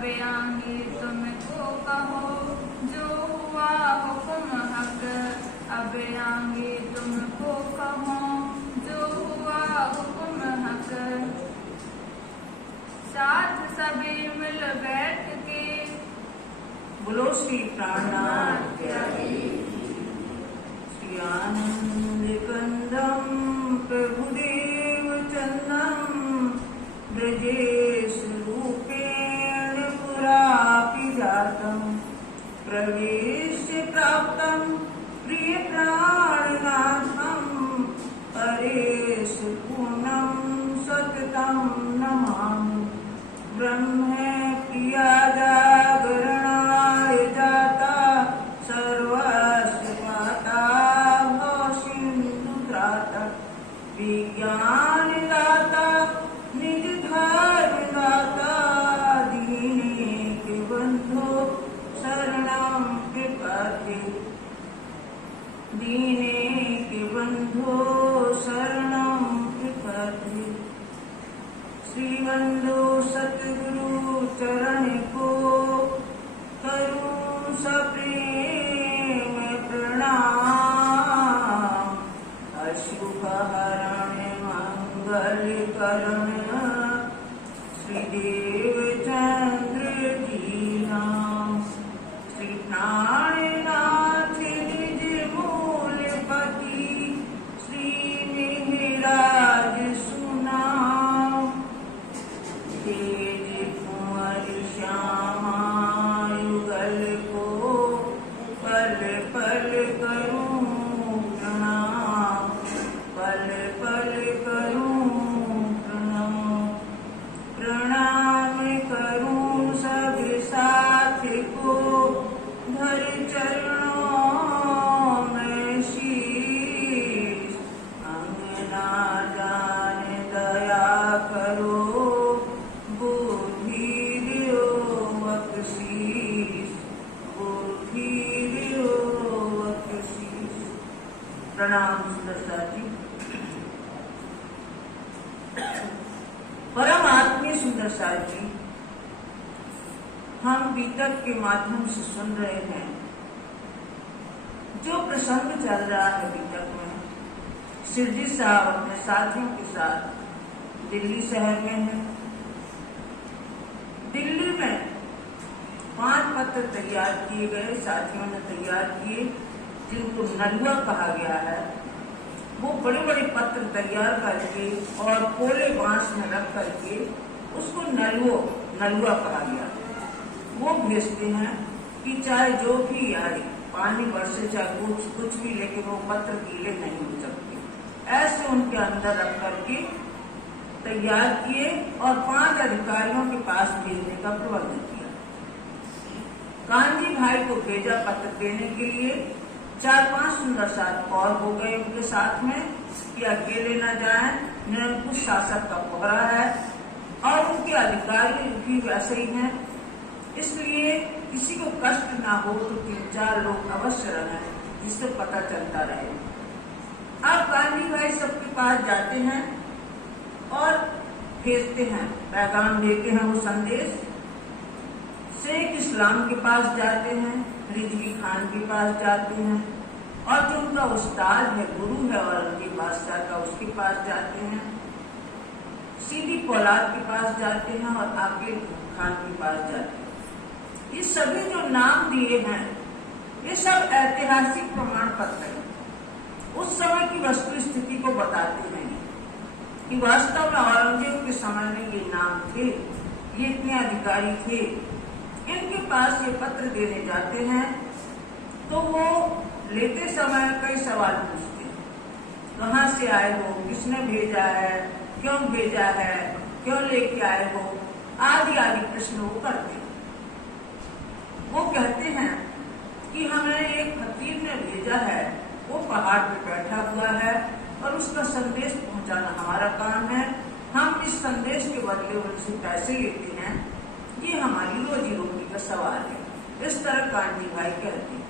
अब आगे तुमको कहो जो हुआ हुक्म हक। अब आगे तुमको कहो जो हुआ हुक्म हक। साथ सभी मिल बैठ के बोलो श्री प्राणनाथ श्री आनंद कंदम प्रभुदेव चंदम ब्रजेश रूपेण पुरापि जातम प्रवेश्य प्राप्तम प्रिय प्राणनाथम परेश पूर्णम सततम नमामि। ब्रह्म प्रिया जागरणाय जाता सर्वस्य पाता भव सिंधु त्राता। विज्ञान दाता निज धर्म दाता दीने के बंधो शरणं प्रपद्ये। दीने के बंधो शरणं प्रपद्ये। श्री बंधु सतगुरु चरण को करूं सप्रेम प्रणाम। अशुभ हरण मंगल करण श्री देवचंद्र जी नाम। श्री प्राणनाथ निज मूलपति श्री मिहिराज सुनाम। तेज कुंवर श्यामा युगल को पल पल करूं प्रणाम। पल पल करूं प्रणाम। प्रणाम करूं सब साथ को धर चरणों में शीश। अंगना जान दया करो बुद्धि दियो बख्शीश। बुद्धि दियो बख्शीश। प्रणाम सुंदरता जी। परम आत्मीय सुंदरता जी, हम बीतक के माध्यम से सुन रहे हैं जो प्रसंग चल रहा है बीतक में। शिवजी साहब अपने साथियों के साथ दिल्ली शहर में हैं। दिल्ली में 5 पत्र तैयार किए गए, साथियों ने तैयार किए, जिनको नलुआ कहा गया है। वो बड़े बड़े पत्र तैयार करके और कोले बांस में रख करके उसको नलुआ कहा गया। वो भेजते हैं कि चाहे जो भी आए, पानी बरसे चाहे कुछ भी, लेकिन वो पत्र गीले नहीं हो सकते। ऐसे उनके अंदर रख करके तैयार किए और 5 अधिकारियों के पास भेजने का प्रबंध किया। कांजी भाई को भेजा पत्र देने के लिए। 4-5 सुंदर साथ और हो गए उनके साथ में कि अकेले न जाए, निरंकुश शासक का पहरा है और उनके अधिकारी भी वैसे ही हैं, इसलिए किसी को कष्ट ना हो तो 3-4 लोग अवश्य रहें जिससे पता चलता रहे। अब गांधी भाई सबके पास जाते हैं और भेजते हैं, पैगाम देते हैं। वो संदेश शेख इस्लाम के पास जाते हैं, रिजवी खान के पास जाते हैं और जो उनका उस्ताद है, गुरु है और उनके बादशाह का, उसके पास जाते हैं। सीधी पौलाद के पास जाते हैं और आकिर खान के पास जाते हैं। ये सभी जो नाम दिए हैं ये सब ऐतिहासिक प्रमाण पत्र हैं, उस समय की वस्तु स्थिति को बताते हैं कि वास्तव में औरंगजेब के समय में ये नाम थे, ये इतने अधिकारी थे। इनके पास ये पत्र देने जाते हैं तो वो लेते समय कई सवाल पूछते हैं। कहाँ से आए हो, किसने भेजा है, क्यों भेजा है, क्यों लेके आए हो, आदि आदि प्रश्न वो करते हैं। वो कहते हैं कि हमें एक फकीर ने भेजा है, वो पहाड़ पे बैठा हुआ है और उसका संदेश पहुंचाना हमारा काम है। हम इस संदेश के बदले उनसे पैसे लेते हैं, ये हमारी रोजी रोटी का सवाल है। इस तरह कांजी भाई कहते हैं।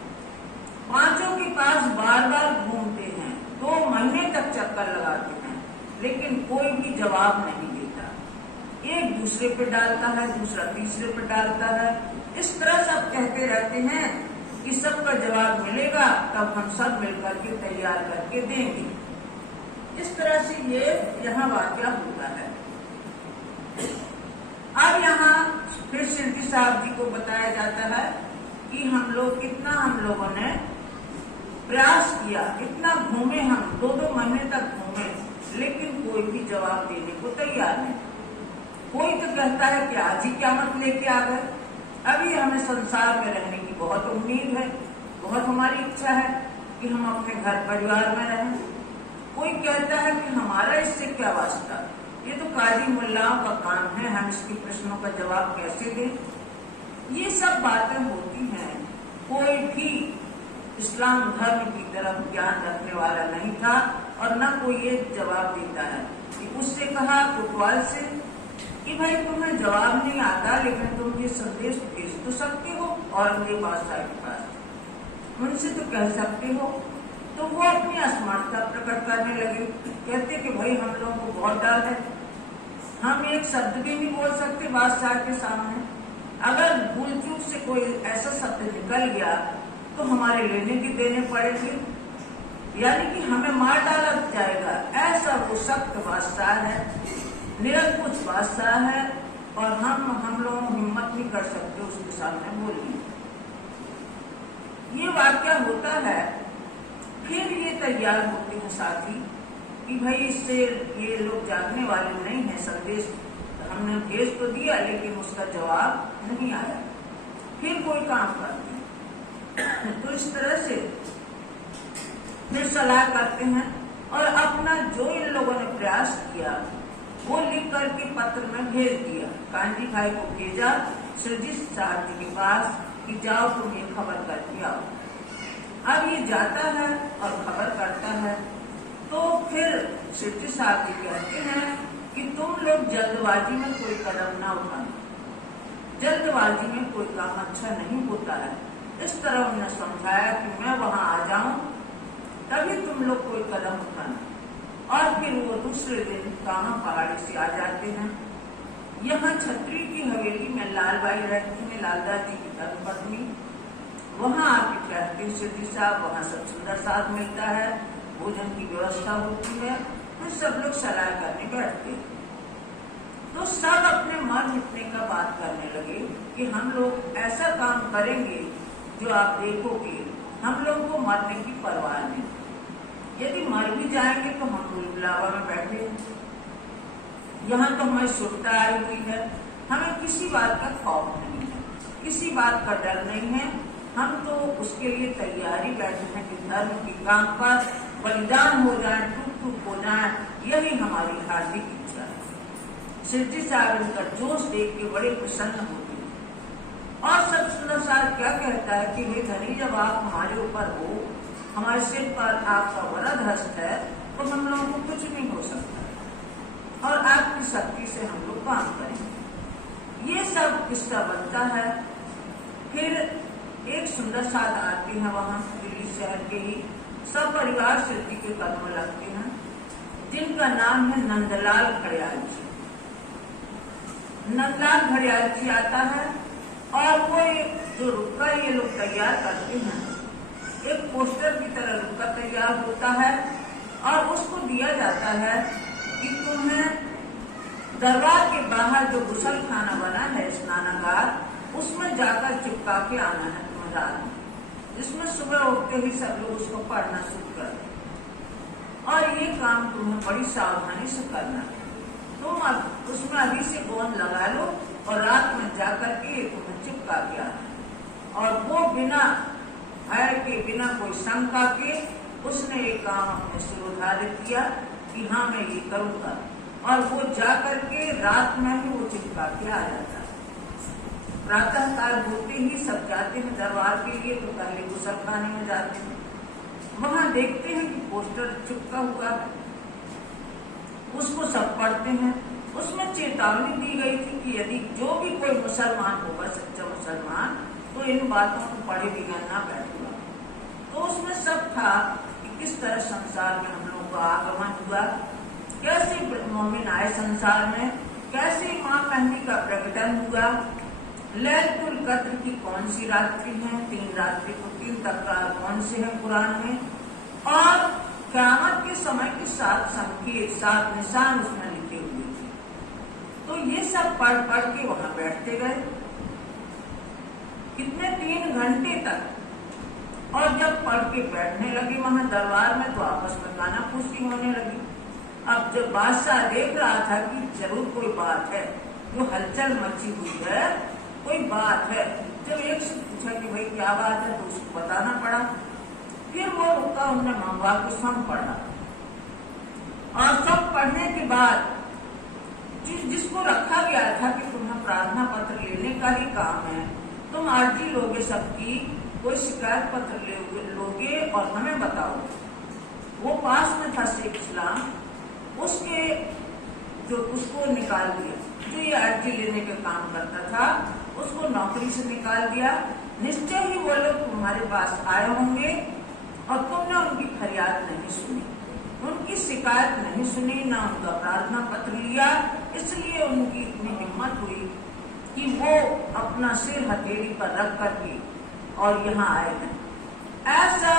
5 के पास बार बार घूमते हैं, 2 महीने तक चक्कर लगाते हैं, लेकिन कोई भी जवाब नहीं देता। एक दूसरे पे डालता है, दूसरा तीसरे पे डालता है। इस तरह सब कहते रहते हैं कि सबका जवाब मिलेगा, तब हम सब मिलकर के तैयार करके देंगे। इस तरह से ये यहाँ वाक्य होता है। अब यहाँ फिर शिल्पी साहब जी को बताया जाता है कि हम लोगों ने प्रयास किया, इतना घूमे, हम 2-2 महीने तक घूमे, लेकिन कोई भी जवाब देने को तैयार नहीं। कोई तो कहता है कि आज ही क़यामत लेके आ गए, अभी हमें संसार में रहने की बहुत उम्मीद है, बहुत हमारी इच्छा है कि हम अपने घर परिवार में रहें। कोई कहता है कि हमारा इससे क्या वास्ता, ये तो काजी मुल्लाओं का काम है, हम इसके प्रश्नों का जवाब कैसे दें। ये सब बातें होती हैं। कोई भी इस्लाम धर्म की तरफ ज्ञान रखने वाला नहीं था और न कोई ये जवाब देता है। कि उससे कहा कोतवाल से कि भाई तुम्हें जवाब नहीं आता, लेकिन तुम ये संदेश भेज तो सकते हो औरंगजेब बादशाह के पास, उनसे तो कह सकते हो। तो वो अपनी असमर्थता प्रकट करने लगे, कहते कि भाई हम लोगों को बहुत डर है, हम एक शब्द भी नहीं बोल सकते बादशाह के सामने। अगर भूल चूक से कोई ऐसा शब्द निकल गया तो हमारे लेने भी देने पड़ेंगे, यानी कि हमें मार डाला जाएगा। ऐसा वो सख्त बादशाह है, निरंकुश बादशाह है, और हम लोग हिम्मत नहीं कर सकते उसके सामने बोलने। ये वाक्य होता है। फिर ये तैयार होते हैं साथी कि भाई इससे ये लोग जानने वाले नहीं है, संदेश हमने भेज तो दिया लेकिन उसका जवाब नहीं आया। फिर कोई काम करते हैं। तो इस तरह से फिर सलाह करते हैं और अपना जो इन लोगों ने प्रयास किया वो लिख करके पत्र में भेज दिया। कांजी भाई को भेजा सुरजीत साहब जी के पास कि जाओ तुम ये खबर करके आओ। अब ये जाता है और खबर करता है। तो फिर सुरजीत साहब जी कहते हैं कि तुम लोग जल्दबाजी में कोई कदम ना उठाना, जल्दबाजी में कोई काम अच्छा नहीं होता है। इस तरह उन्होंने समझाया कि मैं वहां आ जाऊं तभी तुम लोग कोई कदम उठाना। और फिर वो दूसरे दिन कामा पहाड़ी से आ जाते हैं। यहाँ छत्री की हवेली में लालबाई रहती है, लालदास जी की धर्मपत्नी। वहाँ आके ठहरते हैं सिद्धि साहब, वहाँ सब सुंदर साथ मिलता है, भोजन की व्यवस्था होती है, तो सब लोग सलाह करने बैठते हैं। तो सब अपने मन मिटने का बात करने लगे कि हम लोग ऐसा काम करेंगे जो आप देखोगे हम लोगों को मरने की परवाह नहीं। यदि मर भी जाएंगे तो हम बुलावा में बैठे, यहाँ तो हमें सुरता आई हुई है, हमें किसी बात का खौफ नहीं है, किसी बात का डर नहीं है। हम तो उसके लिए तैयारी बैठे हैं कि धर्म के काम पर बलिदान हो जाए, टूट हो जाए, यही हमारी हार्दिक इच्छा है। सिद्धि साहब इनका जोश देख के बड़े प्रसन्न होते हैं। और सब सुंदर साहब क्या कहता है कि हे धनी, जब आप हमारे ऊपर हो, हमारे सिर पर आपका वरद हस्त है, तो हम लोगों को कुछ नहीं हो सकता और आपकी शक्ति से हम लोग काम करेंगे। ये सब किस्सा बनता है। फिर एक सुंदर साथ आते हैं, वहाँ दिल्ली शहर के ही सब परिवार सिद्धि के कदम लगते हैं, जिनका नाम है नंदलाल घड़ियाल जी। नंदलाल घड़ियाल जी आता है और वो जो रुक्का ये लोग तैयार करते हैं, एक पोस्टर की तरह रुक्का तैयार होता है और उसको दिया जाता है कि तुम्हें दरबार के बाहर जो गुसल खाना बना है, स्नानागार, उसमें जाकर चिपका के आना है तुम्हें रात में, जिसमें सुबह उठते ही सब लोग उसको पढ़ना शुरू कर दें। और ये काम तुम्हें बड़ी सावधानी से करना है। तुम अब उसमें अभी से गोंद लगा लो और रात में जाकर के तुम्हें चिपका के आना है। और वो बिना भय के, बिना कोई शंका के उसने ये काम अपने सिरोधार्य किया कि हाँ मैं ये करूंगा, और वो जाकर के रात में ही वो चिपका के आ जाता है। प्रातः काल होते ही सब जाते हैं दरबार के लिए, तो पहले गुसल खाने में जाते हैं। वहां देखते हैं कि पोस्टर चिपका हुआ है, उसको सब पढ़ते हैं। उसमें चेतावनी दी गई थी कि यदि जो भी कोई मुसलमान होगा, सच्चा मुसलमान, तो इन बातों को पढ़े बिना ना बैठेगा। तो उसमें सब था कि किस तरह संसार में हम लोगों का आगमन हुआ, कैसे मोमिन आए संसार में, कैसे इमाम मेहदी का प्रकटन हुआ, लैलतुल कद्र की कौन सी रात्रि है, 3 रात्रि को 3 तकरार कौन से है कुरान में, और क़यामत के समय के 7 संकेत 7 निशान उसमें लिखे हुए थे। तो ये सब पढ़ पढ़ के वहां बैठते गए कितने 3 घंटे तक। और जब पढ़ के बैठने लगे वहां दरबार में तो आपस में गाना फूसी होने लगी। अब जब बादशाह देख रहा था कि जरूर कोई बात है, जो हलचल मची हुई है, कोई बात है, जब एक से पूछा कि भाई क्या बात है तो उसको बताना पड़ा। फिर वो रुका, उन्होंने मंगवा के सब पढ़ा, और सब पढ़ने के बाद जिसको रखा गया था कि तुम्हें प्रार्थना पत्र लेने का ही काम है, तुम अर्जी लोगे सबकी, कोई शिकायत पत्र लोगे और हमें बताओ। वो पास में था शेख इस्लाम, उसके जो उसको निकाल दिया, जो ये अर्जी लेने का काम करता था उसको नौकरी से निकाल दिया। निश्चय ही वो लोग तुम्हारे पास आए होंगे और तुमने उनकी फरियाद नहीं सुनी, उनकी शिकायत नहीं सुनी, ना उनका प्रार्थना पत्र लिया। इसलिए उनकी इतनी हिम्मत हुई कि वो अपना सिर हथेली पर रख करके और यहाँ आए हैं। ऐसा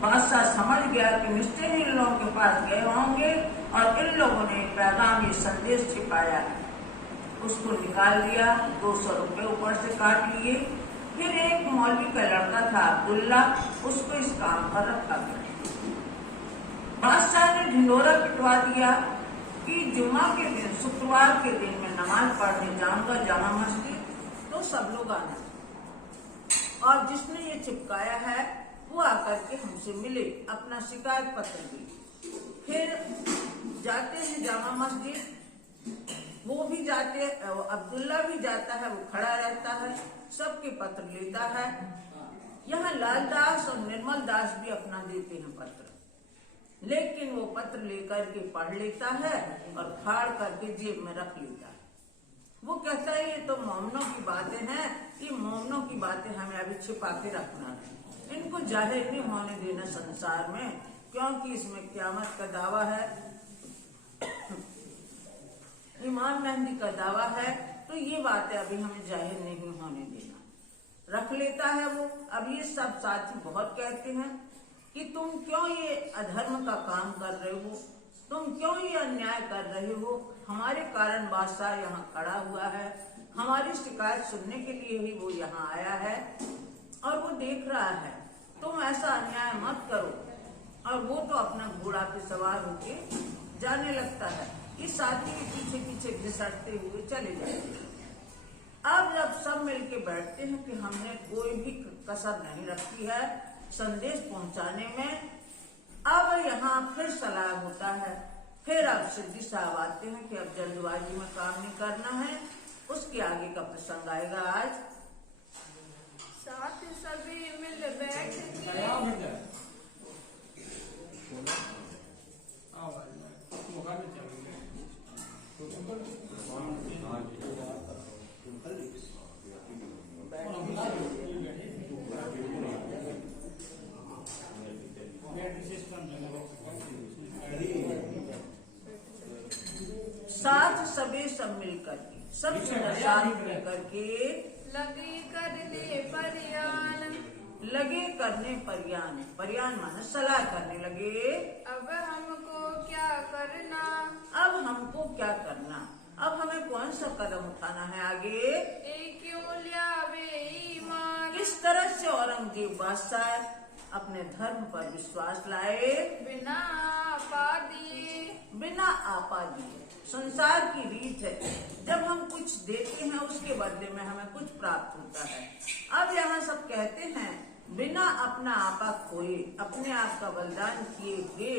बादशाह समझ गया कि निश्चय इन लोगों के पास गए होंगे और इन लोगों ने पैगाम, ये संदेश छिपाया है। उसको निकाल दिया, 200 रुपए ऊपर से काट लिए। फिर एक मौलवी का लड़का था अब्दुल्ला, उसको इस काम पर रखा गया। बादशाह ने ढिंडोरा पिटवा दिया कि जुम्मा के दिन, शुक्रवार के दिन मैं नमाज पढ़ने जाऊंगा जामा मस्जिद, तो सब लोग आना, और जिसने ये चिपकाया है वो आकर के हमसे मिले, अपना शिकायत पत्र दे। फिर जाते हैं जामा मस्जिद, वो भी जाते, अब्दुल्ला भी जाता है, वो खड़ा रहता है, सबके पत्र लेता है। यहाँ लाल दास और निर्मल दास भी अपना देते हैं पत्र, लेकिन वो पत्र लेकर के पढ़ लेता है और फाड़ करके जेब में रख लेता है। वो कहता है ये तो मोमनों की बातें हैं, ये मोमनों की बातें हमें अभी छिपा के रखना है, इनको जाहिर नहीं होने देना संसार में, क्योंकि इसमें क़यामत का दावा है, इमाम मेहदी का दावा है, तो ये बातें अभी हमें जाहिर नहीं होने देना। रख लेता है वो। अब ये सब साथी बहुत कहते हैं कि तुम क्यों ये अधर्म का काम कर रहे हो, तुम क्यों ये अन्याय कर रहे हो, हमारे कारण बादशाह यहाँ खड़ा हुआ है, हमारी शिकायत सुनने के लिए ही वो यहाँ आया है और वो देख रहा है, तुम ऐसा अन्याय मत करो। और वो तो अपना घोड़ा पे सवार होके जाने लगता है, इस साथी के पीछे पीछे घिसटते हुए चले जाते हैं। अब जब सब मिलके बैठते हैं कि हमने कोई भी कसर नहीं रखी है संदेश पहुंचाने में, अब यहाँ फिर सलाह होता है। फिर अब सिद्दी साहब आते हैं कि अब जल्दबाजी में काम नहीं करना है, उसके आगे का प्रसंग आएगा आज। साथ सभी मिल बैठ के साथ सबे सब मिलकर के, सब साथ मिलकर के लगे करने परियान, लगे करने परियान, परियान माने सलाह करने लगे। अब हमको क्या करना, अब हमको क्या करना, अब हमें कौन सा कदम उठाना है आगे, क्यों ल्यावे ईमान, किस तरह से औरंगजेब बादशाह अपने धर्म पर विश्वास लाए, बिना आपा दिए, बिना आपा दिए। संसार की रीत है, जब हम कुछ देते हैं उसके बदले में हमें कुछ प्राप्त होता है। अब यहाँ सब कहते हैं बिना अपना आपा खोए, अपने आप का बलिदान किए हुए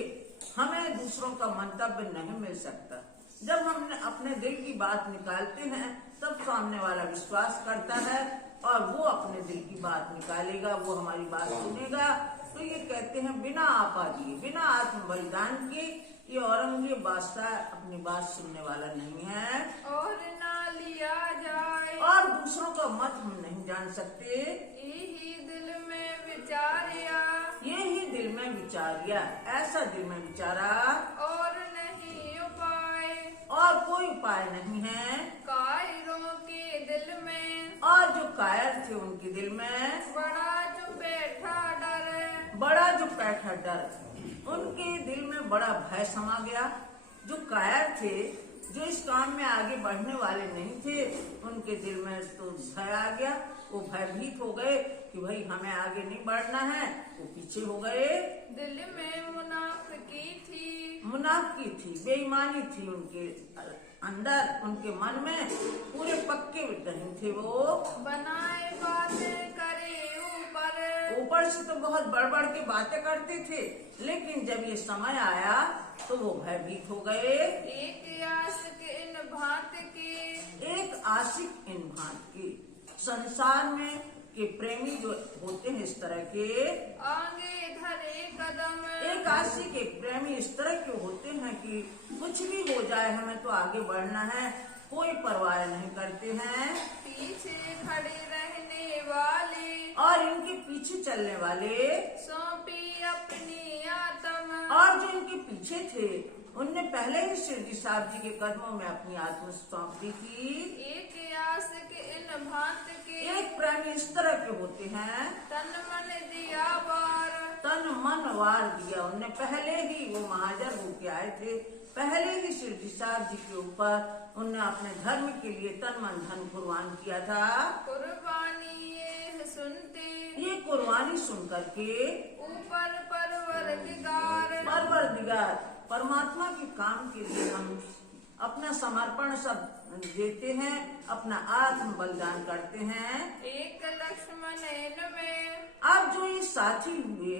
हमें दूसरों का मंतव्य नहीं मिल सकता। जब हम अपने दिल की बात निकालते हैं तब सामने वाला विश्वास करता है और वो अपने दिल की बात निकालेगा, वो हमारी बात सुनेगा। तो ये कहते हैं बिना आपा दिए, बिना आत्म बलिदान के ये औरंगजेब बादशाह अपनी बात सुनने वाला नहीं है। और ना लिया जाए, और दूसरों का मत हम नहीं जान सकते, यही दिल में विचारिया, यही दिल में विचारिया, ऐसा दिल में विचारा और नहीं उपाय, और कोई उपाय नहीं है। कायरों के दिल में, और जो कायर थे उनके दिल में बड़ा जो बैठा डर। बड़ा जो बैठा डर, उनके दिल में बड़ा भय समा गया। जो कायर थे, जो इस काम में आगे बढ़ने वाले नहीं थे, उनके दिल में तो भय आ गया। वो भयभीत हो गए कि भाई हमें आगे नहीं बढ़ना है, वो पीछे हो गए। दिल में मुनाफिकी थी, मुनाफिकी थी, बेईमानी थी उनके अंदर, उनके मन में पूरे पक्के नहीं थे। वो बनाए बातें करे ऊपर से तो बहुत बढ़ के बातें करते थे, लेकिन जब ये समय आया तो वो भयभीत हो गए। एक आशिक इन भांत के, एक आशिक इन भांत के, संसार में के प्रेमी जो होते हैं इस तरह के, आगे धरे कदम। एक आशिक एक प्रेमी इस तरह के होते हैं कि कुछ भी हो जाए हमें तो आगे बढ़ना है, कोई परवाह नहीं करते हैं। पीछे खड़े रहने वाले, और इनके पीछे चलने वाले, सौंपी अपनी आत्म। और जो इनके पीछे थे उनने पहले ही शिरडी साहब जी के कदमों में अपनी आत्मा सौंप दी थी। एक आशिक इन भांत के, एक प्रेमी इस तरह के होते हैं, तन मन दिया वार। तन मन वार दिया। उनने पहले ही, वो महाजन होके आए थे, पहले ही शिरडी साहब जी के ऊपर उनने अपने धर्म के लिए तन मन धन कुर्बान किया था। कुर्बानी ये सुनते, ये कुर्बानी सुन करके ऊपर परवरदिगार। परवरदिगार परमात्मा के काम के लिए हम अपना समर्पण सब देते हैं, अपना आत्म बलिदान करते हैं। एक लक्ष्मण में, अब जो ये साथी हुए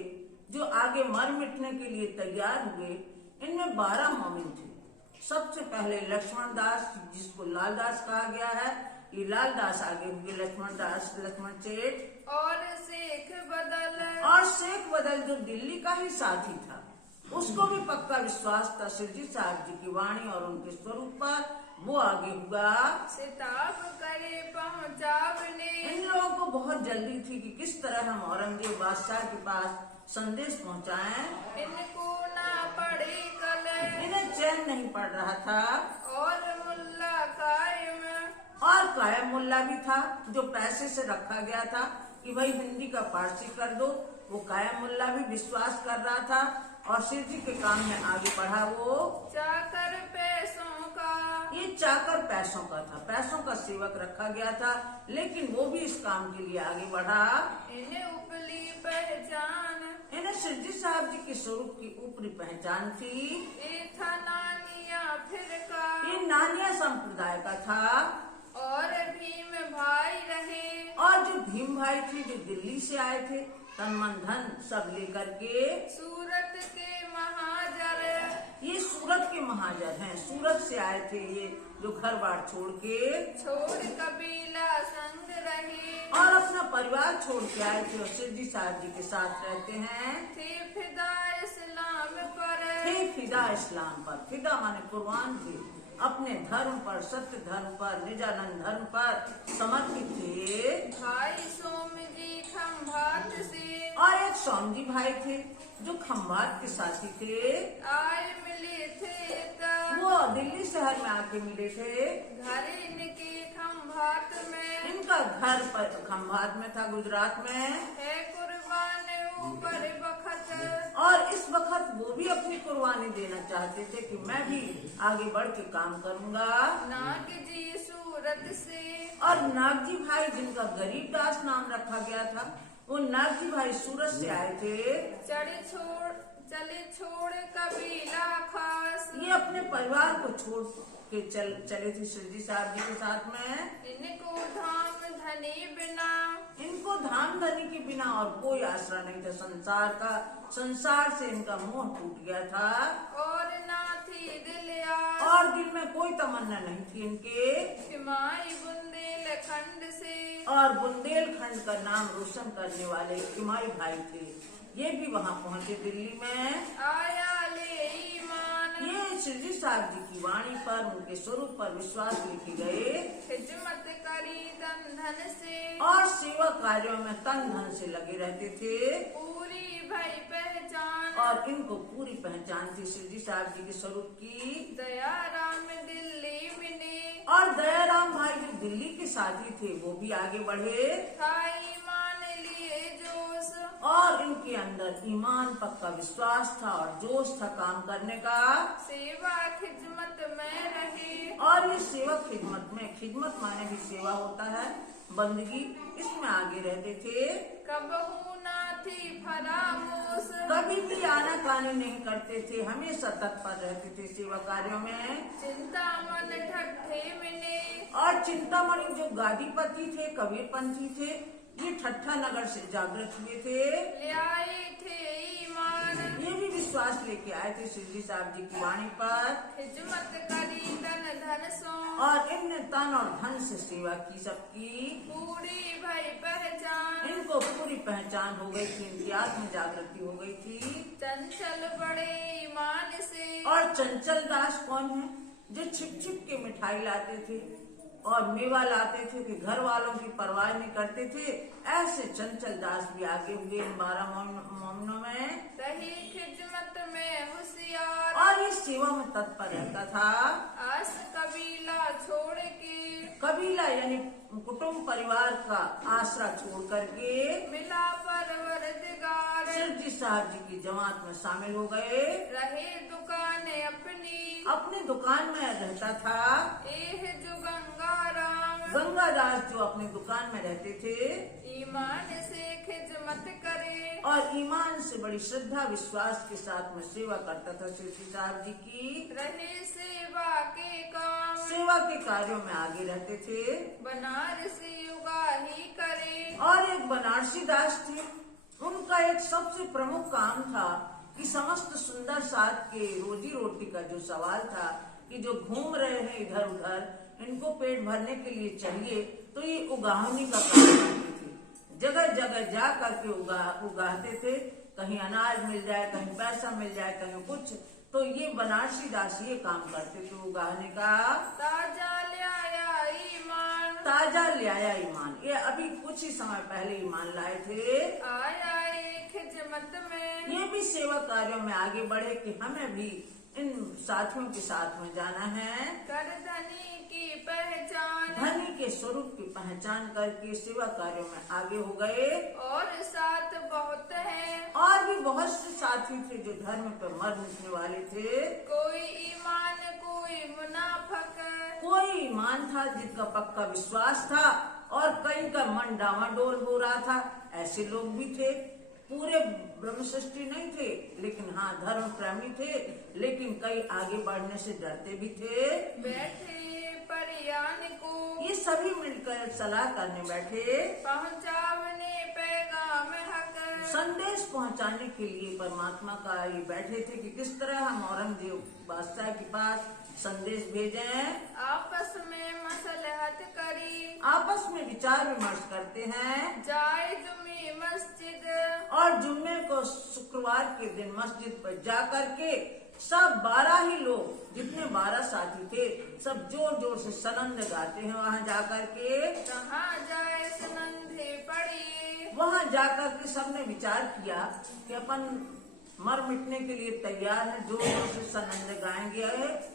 जो आगे मर मिटने के लिए तैयार हुए, इनमें 12 मोमिन थे। सबसे पहले लक्ष्मण दास, जिसको लाल दास कहा गया है, ये लाल दास आगे हुए, लक्ष्मण दास, लक्ष्मण सेठ और शेख बदल। और शेख बदल जो दिल्ली का ही साथी था, उसको भी पक्का विश्वास था शिरडी साहब जी की वाणी और उनके स्वरूप पर। वो आगे हुआ। सिताब करे पहुँचावने, इन लोगों को बहुत जल्दी थी कि किस तरह हम औरंगजेब बादशाह के पास संदेश पहुंचाएं। इनको ना पड़े कल, इन्हें चैन नहीं पड़ रहा था। और मुल्ला कायम, और कायम मुल्ला भी था जो पैसे से रखा गया था कि भाई हिंदी का पारसी कर दो। वो कायम मुल्ला भी विश्वास कर रहा था और शिव जी के काम में आगे बढ़ा। वो चाकर पैसों का, ये चाकर पैसों का था, पैसों का सेवक रखा गया था, लेकिन वो भी इस काम के लिए आगे बढ़ा। इन्हें उपली पहचान, इन्हें शिरडी साहब जी के स्वरूप की ऊपरी पहचान थी। ये था नानिया फिरका, ये नानिया संप्रदाय का था। और भीम भाई रहे, और जो भीम भाई थे जो दिल्ली से आए थे, तन मन धन सब लेकर के, सूरत के महाजर। ये सूरत के महाजन हैं, सूरत से आए थे ये, जो घर बार छोड़ के, छोड़ कबीला संग रहे, और अपना परिवार छोड़ के आए थे और शिरडी साहब जी के साथ रहते हैं। थे फिदा इस्लाम पर, थे फिदा इस्लाम पर। फिदा माने कुर्बान थे, अपने धर्म पर, सत्य धर्म पर, निजानंद धर्म पर समर्पित थे। भाई सोम जी खंभात से, और एक सोम जी भाई थे जो खंभात के साथी थे। आए मिले थे वो दिल्ली शहर में आके मिले थे। घर इनके खंभात में, इनका घर पर खंभात में था, गुजरात में। है कुर्बान ऊपर बखत, और इस वक्त वो भी अपनी कुर्बानी देना चाहते थे कि मैं भी आगे बढ़ के काम करूंगा। नाग जी सूरत से, और नागजी भाई, जिनका गरीब दास नाम रखा गया था, वो नागजी भाई सूरत से आए थे। चले छोड़ कबीला खास, ये अपने परिवार को छोड़ के चले थे शिरडी साहब जी के साथ में। इनको धाम धनी बिना, इनको धाम धनी के बिना और कोई आसरा नहीं था संसार का। संसार से इनका मोह टूट गया था और ना थी दिल आस, और दिल में कोई तमन्ना नहीं थी इनके। हिमाई बुंदेलखंड से, और बुंदेलखंड का नाम रोशन करने वाले हिमाई भाई थे, ये भी वहाँ पहुँचे दिल्ली में। आया ले ईमान, ये शिरडी साहब जी की वाणी पर, उनके स्वरूप पर विश्वास लेके गए खिदमत करी तन धन से, और सेवा कार्यों में तन धन से लगे रहते थे। पूरी भाई पहचान। और इनको पूरी पहचान थी शिरडी साहब जी के स्वरूप की। दया राम दिल्ली मिले, और दयाराम भाई जो दिल्ली के साथी थे वो भी आगे बढ़े, था ईमान लिए जोश। और इनके अंदर ईमान, पक्का विश्वास था और जोश था काम करने का। सेवा खिदमत में रहे, और ये सेवक खिदमत में, खिदमत माने भी सेवा होता है, बंदगी, इसमें आगे रहते थे। कबहू ना थी फरामोश, कभी भी आनाकानी नहीं करते थे, हमेशा तत्पर रहते थे सेवा कार्यों में। चिंता मन ठट्ठे मिले, और चिंतामणि जो गादीपति थे, कबीरपंथी थे, ये ठट्ठा नगर से जागृत हुए थे। ले आए थे ईमान, ये भी विश्वास लेके आए थे शिरडी साहब जी की वाणी पर। खिदमत करी तन धन सो, और इनने तन और धन से सेवा की सबकी। पूरी भाई पहचान। इनको पूरी पहचान हो गई थी, इनकी आत्म जागृति हो गई थी। चंचल बड़े ईमान से, और चंचल दास कौन है? जो छिप छिप के मिठाई लाते थे और मेवा लाते थे कि घर वालों की परवाह नहीं करते थे। ऐसे चंचल दास भी आगे हुए इन 12 मोमनों में। रही खिदमत में होशियार, और ये सेवा में तत्पर रहता था। आस कबीला छोड़ के, कबीला यानी कुटुंब परिवार का आसरा छोड़ करके मिला परवरदिगार। शिरडी साहब जी की जमात में शामिल हो गए। रहे दुकानें अपनी, अपनी दुकान में रहता था। एह जो गंगाराम। गंगादास जो अपनी दुकान में रहते थे, ईमान से खिदमत करे, और ईमान से बड़ी श्रद्धा विश्वास के साथ में सेवा करता था शिरडी साहब जी की। रहे सेवा के काम, सेवा के कार्यों में आगे रहते थे। बनारसी उगाही करे, और एक बनारसी दास थे, उनका एक सबसे प्रमुख काम था कि समस्त सुंदर साथ के रोजी रोटी का जो सवाल था कि जो घूम रहे हैं इधर उधर, इनको पेट भरने के लिए चाहिए, तो ये उगाहनी का काम करते थे। जगह जगह जा करके उगाते थे, कहीं अनाज मिल जाए, कहीं पैसा मिल जाए, कहीं कुछ, तो ये बनारसी दास ये काम करते थे उगाहने का। ताजा ले आया ईमान, ताजा ले आया ईमान, ये अभी कुछ ही समय पहले ईमान लाए थे। आया एक खिदमत में, ये भी सेवा कार्यों में आगे बढ़े कि हमें भी इन साथियों के साथ में जाना है। कर धनी की पहचान, धनी के स्वरूप की पहचान करके सेवा कार्यों में आगे हो गए। और साथ बहुत है, और भी बहुत से साथी थे जो धर्म पर मर मिटने वाले थे। कोई ईमान कोई मुनाफक, कोई ईमान था जिसका पक्का विश्वास था, और कई का मन डावाडोल हो रहा था, ऐसे लोग भी थे। पूरे ब्रह्म सृष्टि नहीं थे, लेकिन हाँ धर्म प्रेमी थे, लेकिन कई आगे बढ़ने से डरते भी थे। बैठे परियान को, ये सभी मिलकर सलाह करने बैठे, पहुंचावने पैगाम हक, संदेश पहुंचाने के लिए परमात्मा का ये बैठे थे कि किस तरह हम औरंगजेब बादशाह के पास संदेश भेजें। आपस में मसलहत करी, आपस में विचार विमर्श करते हैं। जाए जुमे मस्जिद, और जुम्मे को शुक्रवार के दिन मस्जिद पर जा करके सब 12 ही लोग, जितने 12 साथी थे, सब जोर जोर से सनंद गाते हैं। वहाँ जा करके, कहाँ जाए सनंदे पड़ी, वहाँ जाकर के सबने विचार किया कि अपन मर मिटने के लिए तैयार है, जोर जोर से सनंद गाएंगे।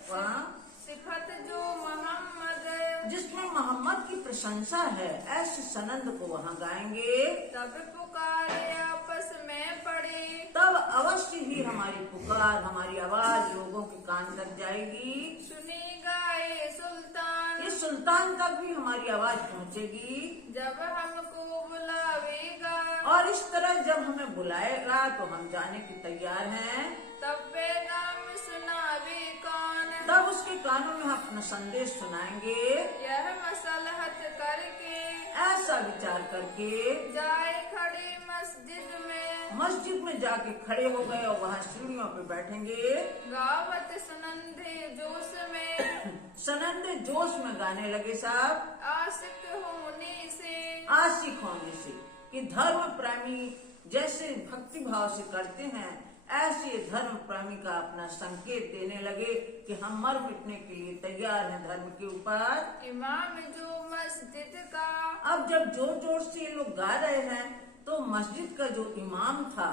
वहाँ सिफत जो मोहम्मद, जिसमें मोहम्मद की प्रशंसा है, ऐसे सनंद को वहाँ गाएंगे। तब पुकारे आपस में पड़े, तब अवश्य ही हमारी पुकार, हमारी आवाज लोगों के कान तक जाएगी। सुनी गाए सुल्तान, ये सुल्तान तक भी हमारी आवाज पहुँचेगी। जब हमको बुलावेगा, और इस तरह जब हमें बुलाएगा तो हम जाने की तैयार हैं। तब पैगाम सुनावे कौन, तब उसके कानों में हम अपना संदेश सुनाएंगे। यह मसलहत करके, ऐसा विचार करके जाए खड़े मस्जिद में, मस्जिद में जाके खड़े हो गए और वहाँ सीढ़ियों पे बैठेंगे। गावत सुनंदे जोश में, सनंदे जोश में गाने लगे साहब। आशिक होने से, आशिक होने से कि धर्म प्रेमी जैसे भक्ति भाव से करते हैं, ऐसे धर्म प्रेमी का अपना संकेत देने लगे कि हम मर मिटने के लिए तैयार हैं धर्म के ऊपर। इमाम जो मस्जिद का, अब जब जोर जोर से ये लोग गा रहे हैं, तो मस्जिद का जो इमाम था,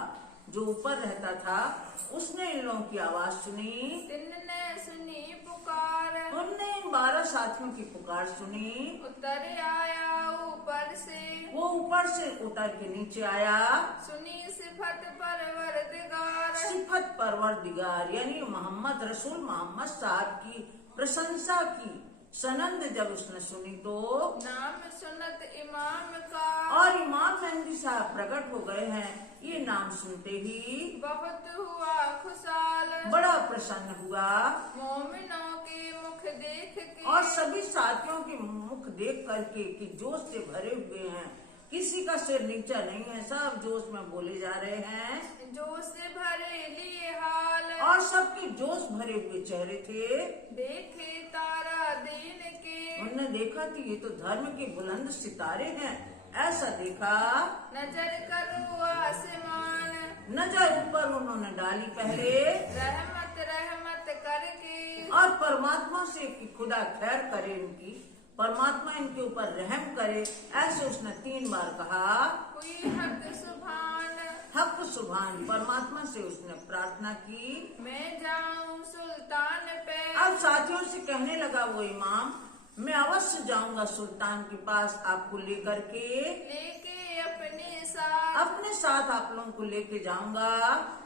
जो ऊपर रहता था, उसने इन लोगों की आवाज सुनी। तिनने सुनी पुकार, उनने इन 12 साथियों की पुकार सुनी। उतर आया ऊपर से, वो ऊपर से उतर के नीचे आया। सुनी सिफत परवरदिगार, सिफत परवरदिगार यानी मोहम्मद रसूल मोहम्मद साहब की प्रशंसा की सनंद जब उसने सुनी तो, नाम सुनत इमाम का, और इमाम मेहंदी साहब प्रकट हो गए हैं, ये नाम सुनते ही बहुत हुआ खुशाल, बड़ा प्रसन्न हुआ। मोमिनों के मुख देख के, और सभी साथियों के मुख देख करके कि जोश से भरे हुए हैं, किसी का सिर नीचा नहीं है, सब जोश में बोले जा रहे हैं। जोश से भरे लिए हाल, और सबके जोश भरे हुए चेहरे थे। देखे तारा दीन के, उन्होंने देखा कि ये तो धर्म के बुलंद सितारे हैं, ऐसा देखा। नजर करो आसमान, नजर ऊपर उन्होंने डाली पहले, रहमत रहमत करके, और परमात्मा से कि खुदा खैर करे इनकी, परमात्मा इनके ऊपर रहम करे, ऐसे उसने 3 बार कहा। हुई हक सुभान, हक सुभान परमात्मा से उसने प्रार्थना की। मैं जाऊं सुल्तान पे, अब साथियों से कहने लगा वो इमाम, मैं अवश्य जाऊंगा सुल्तान के पास आपको लेकर के, लेके अपने साथ, अपने साथ आप लोगों को लेके जाऊंगा,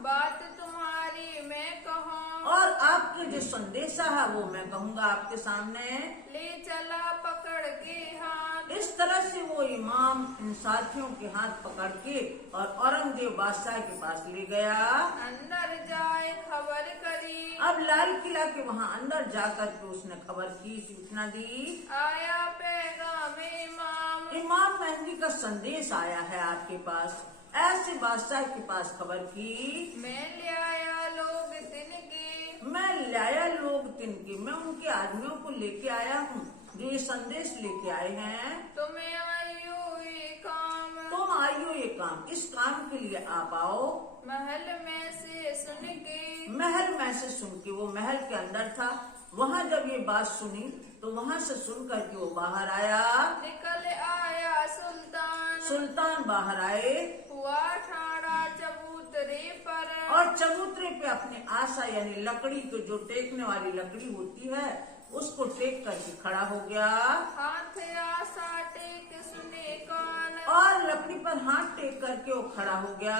बात तुम्हारी मैं कहूँ, और आपके जो संदेशा है वो मैं कहूंगा आपके सामने। ले चला पकड़ के हाथ, इस तरह से वो इमाम इन साथियों के हाथ पकड़ के और औरंगजेब बादशाह के पास ले गया। अंदर जाए खबर करी, अब लाल किला के वहाँ अंदर जाकर के उसने खबर की, सूचना दी, आया पैगाम इमाम, इमाम मेहंदी का संदेश आया है आपके पास। ऐसे बादशाह के पास खबर की, मैं ले आया लोग तिनके, मैं लाया लोग तिनके, मैं उनके आदमियों को लेके आया हूँ जो ये संदेश लेके आए हैं। तुम्हें आयो ये काम, तुम आइयो ये काम, इस काम के लिए आप आओ। महल में से सुन के, महल में से सुन के, वो महल के अंदर था, वहाँ जब ये बात सुनी तो वहाँ से सुन करके वो बाहर आया। निकल आया सुल्तान, सुल्तान बाहर आए हुआ ठाड़ा चबूतरे पर, और चबूतरे पे अपने आशा यानी लकड़ी को, जो टेकने वाली लकड़ी होती है, उसको टेक करके खड़ा हो गया। हाथ आशा टेक सुने कान, और लकड़ी पर हाथ टेक करके वो खड़ा हो गया।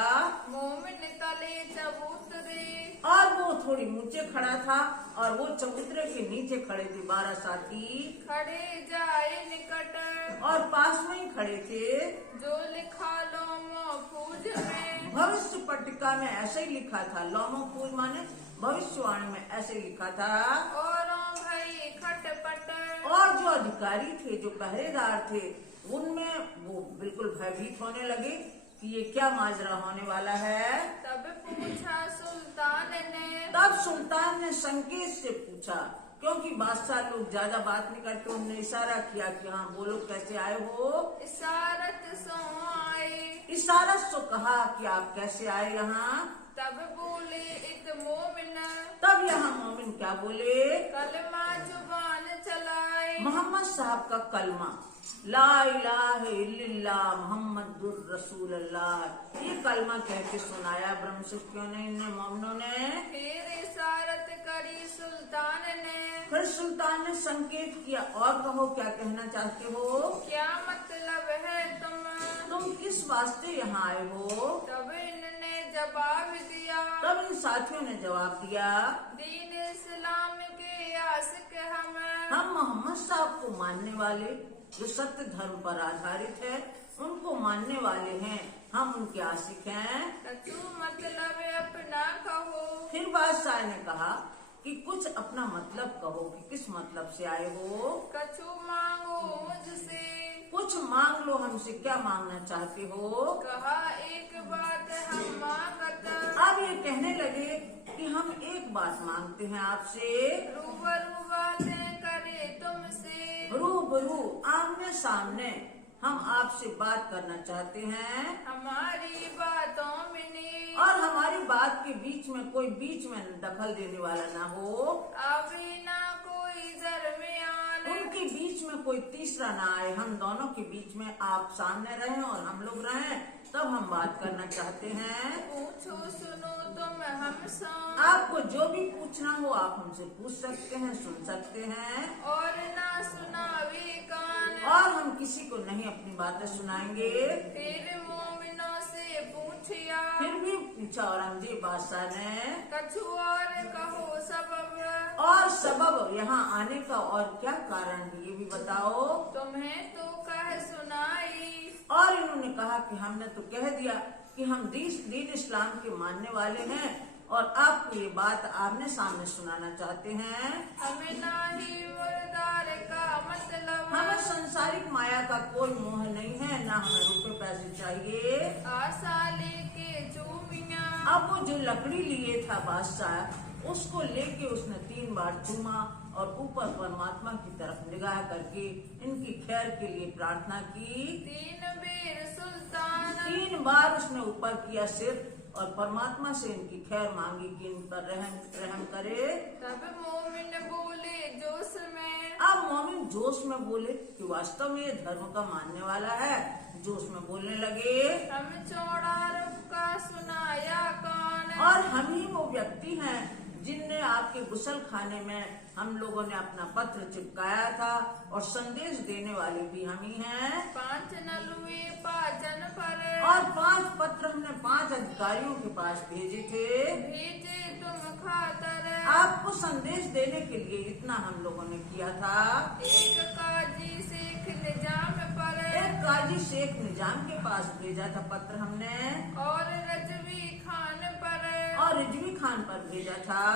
मोमिन तले चबूतरे, और वो थोड़ी नीचे खड़ा था और वो चबूतरे के नीचे खड़े थे 12 साथी, खड़े जाए निकट, और पास में ही खड़े थे। जो लिखा लो महफूज में, भविष्य पट्टिका में ऐसे ही लिखा था, लौमोफूज माने भविष्यवाणी में ऐसे लिखा था। और भाई खटपट, और जो अधिकारी थे, जो पहरेदार थे, उनमें वो बिल्कुल भयभीत होने लगे कि ये क्या माजरा होने वाला है। तब पूछा सुल्तान ने, तब सुल्तान ने संकेत से पूछा, क्योंकि बादशाह लोग ज्यादा बात नहीं करते, उन्होंने इशारा किया कि हाँ बोलो कैसे आए हो। इशारत सो आए, इशारत से कहा कि आप कैसे आए यहाँ। तब बोले एक मोमिन, तब यहाँ मोमिन क्या बोले, कलमा जुबान चलाए, मोहम्मद साहब का कलमा, ला इलाहा इल्लल्लाह मुहम्मदुर रसूलुल्लाह, ये कलमा कह के सुनाया ब्रह्मशिष्यों ने, इन मोमिनों ने। फिर इशारत करी सुल्तान ने, फिर सुल्तान ने संकेत किया, और कहो क्या कहना चाहते हो, क्या मतलब है तुम किस वास्ते यहाँ आए हो। तब इनने जवाब दिया, तब इन साथियों ने जवाब दिया, दीन इस्लाम के आशिक हम मोहम्मद साहब को मानने वाले, जो सत्य धर्म पर आधारित है, उनको मानने वाले हैं, हम उनके आशिक हैं। तू मतलब अपना कहो, फिर बादशाह ने कहा कि कुछ अपना मतलब कहो, कि किस मतलब से आए हो। कछु मांगो मुझसे, कुछ मांग लो हमसे, क्या मांगना चाहते हो। कहा एक बात हम मांगत, अब ये कहने लगे कि हम एक बात मांगते हैं आपसे, रूबरू बातें करे तुमसे, रूबरू आमने सामने हम आपसे बात करना चाहते हैं, हमारी बातों में नहीं, और हमारी बात के बीच में कोई बीच में दखल देने वाला ना हो, अभी ना कोई दरमियान, उनके बीच में कोई तीसरा ना आए, हम दोनों के बीच में आप सामने रहें और हम लोग रहें, तब हम बात करना चाहते हैं। पूछो सुनो तुम हमसे, आपको जो भी पूछना हो आप हमसे पूछ सकते हैं, सुन सकते हैं। और ना सुनावे कान, और हम किसी को नहीं अपनी बातें सुनाएंगे। फिर मोमिनों से पूछिया, फिर भी पूछा औरंगजेब बादशाह ने, कछु और कहो सबब, और सबब यहाँ आने का और क्या कारण है ये भी बताओ। तुम्हें तो कह सुनाई, और इन्होंने कहा कि हमने तो कह दिया कि हम दीन इस्लाम के मानने वाले हैं और आपको ये बात आमने सामने सुनाना चाहते हैं। हमें नाही मुर्दार का मतलब, हमें संसारिक माया का कोई मोह नहीं है, ना हमें रुपए पैसे चाहिए। आशा लेके चूमिया, अब वो जो लकड़ी लिए था बादशाह, उसको लेके उसने 3 बार चूमा और ऊपर परमात्मा की तरफ निगाह करके इनकी खैर के लिए प्रार्थना की। 3 बेर सुल्तान, 3 बार उसने ऊपर किया सिर और परमात्मा से इनकी खैर मांगी कि इन पर रहम करे। तब मोमिन बोले जोश में, अब मोमिन जोश में बोले कि वास्तव में ये धर्म का मानने वाला है। जोश में बोलने लगे, हम चौड़ा रुख का सुनाया कान, और हम ही वो व्यक्ति हैं जिनने आपके गुसल खाने में हम लोगों ने अपना पत्र चिपकाया था और संदेश देने वाले भी हम ही हैं। 5 नलुए पाचन पर, और 5 पत्र हमने 5 अधिकारियों के पास भेजे थे। भेजे तुम खातर, आपको संदेश देने के लिए इतना हम लोगों ने किया था। एक काजी शेख निजाम पर, एक काजी शेख निजाम के पास भेजा था पत्र हमने, और रजवी खान पर, और रिजवी खान पर भेजा था।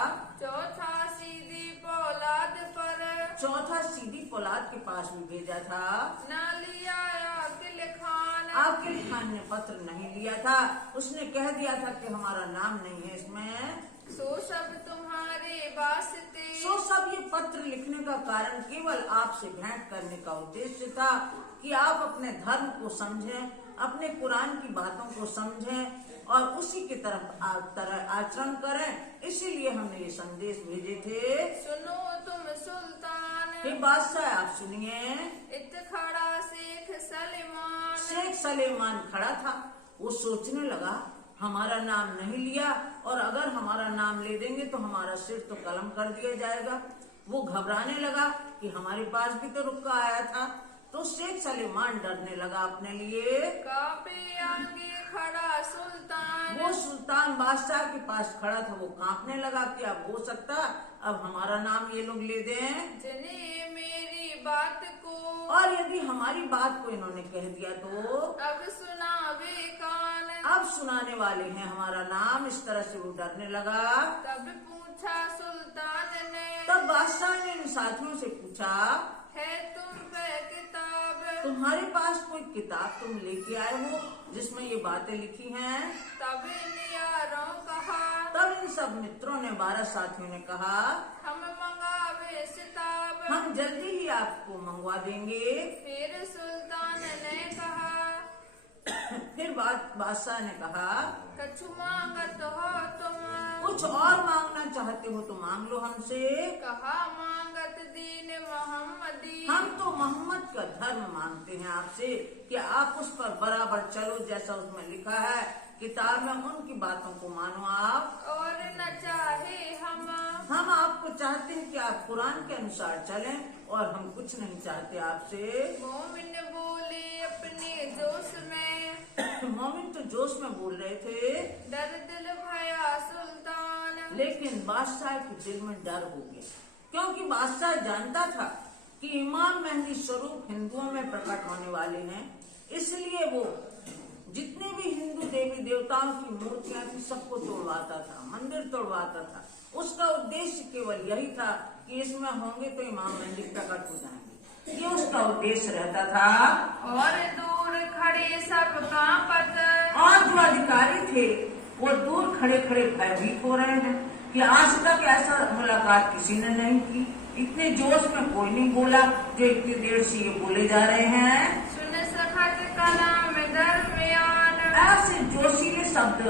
चौथा सीधी पौलाद पर, चौथा सीधी पौलाद के पास भी भेजा था। ना लिया आकिल खान, आपके खान ने पत्र नहीं लिया था, उसने कह दिया था कि हमारा नाम नहीं है इसमें। सो सब तुम्हारे वास्ते, सो सब ये पत्र लिखने का कारण केवल आपसे भेंट करने का उद्देश्य था कि आप अपने धर्म को समझें, अपने कुरान की बातों को समझें और उसी की तरफ आचरण करें। इसीलिए हमने ये संदेश भेजे थे। सुनो तुम सुल्तान, हे बादशाह आप सुनिए। इत खड़ा शेख सलेमान, शेख सलेमान खड़ा था, वो सोचने लगा हमारा नाम नहीं लिया और अगर हमारा नाम ले देंगे तो हमारा सिर तो कलम कर दिया जाएगा। वो घबराने लगा कि हमारे पास भी तो रुका आया था। तो शेख सलेमान डरने लगा अपने लिए। कापे आगे खड़ा सुल्तान, वो सुल्तान बादशाह के पास खड़ा था, वो कांपने लगा कि अब हो सकता अब हमारा नाम ये लोग ले दें। जिन्हें मेरी बात को, और यदि हमारी बात को इन्होंने कह दिया तो अब सुनावे कान, अब सुनाने वाले हैं हमारा नाम। इस तरह से वो डरने लगा। तब पूछा सुल्तान ने, तब बादशाह ने इन साथियों से पूछा, है तुम पे किताब, तुम्हारे पास कोई किताब तुम लेके आए हो जिसमें ये बातें लिखी हैं? तब नियारों कहा, तब इन सब मित्रों ने 12 साथियों ने कहा, हम मंगावे सिताब, हम जल्दी ही आपको मंगवा देंगे। फिर सुल्तान ने कहा, फिर बादशाह ने कहा, कछु मांगत हो तुम, कुछ और मांगना चाहते हो तो मांग लो हमसे। कहा मांगत दीन मोहम्मदी, हम तो मोहम्मद का धर्म मांगते हैं आपसे कि आप उस पर बराबर चलो जैसा उसमें लिखा है किताब में, उनकी बातों को मानो आप। और न चाहे हम आपको चाहते हैं कि आप कुरान के अनुसार चलें और हम कुछ नहीं चाहते आपसे। मोमिन बोले अपने जोश में, मोमिन तो जोश में बोल रहे थे, डर दिल भया सुल्तान, लेकिन बादशाह के दिल में डर हो गया क्योंकि बादशाह जानता था कि इमाम मेहदी स्वरूप हिंदुओं में प्रकट होने वाले हैं। इसलिए वो जितने भी हिंदू देवी देवताओं की मूर्तियां थी सबको तोड़वाता था, मंदिर तोड़वाता था। उसका उद्देश्य केवल यही था कि इसमें होंगे तो इमाम मेहदी प्रकट हो जाएंगे, ये उसका उद्देश्य रहता था। और दूर खड़े सब कांपत, और जो अधिकारी थे वो दूर खड़े खड़े भयभीत हो रहे हैं कि आज तक ऐसा मुलाकात किसी ने नहीं की। इतने जोश में कोई नहीं बोला जो इतनी देर से ये बोले जा रहे हैं। सुन सखत कलाम दरमियान, ऐसे जोशीले शब्द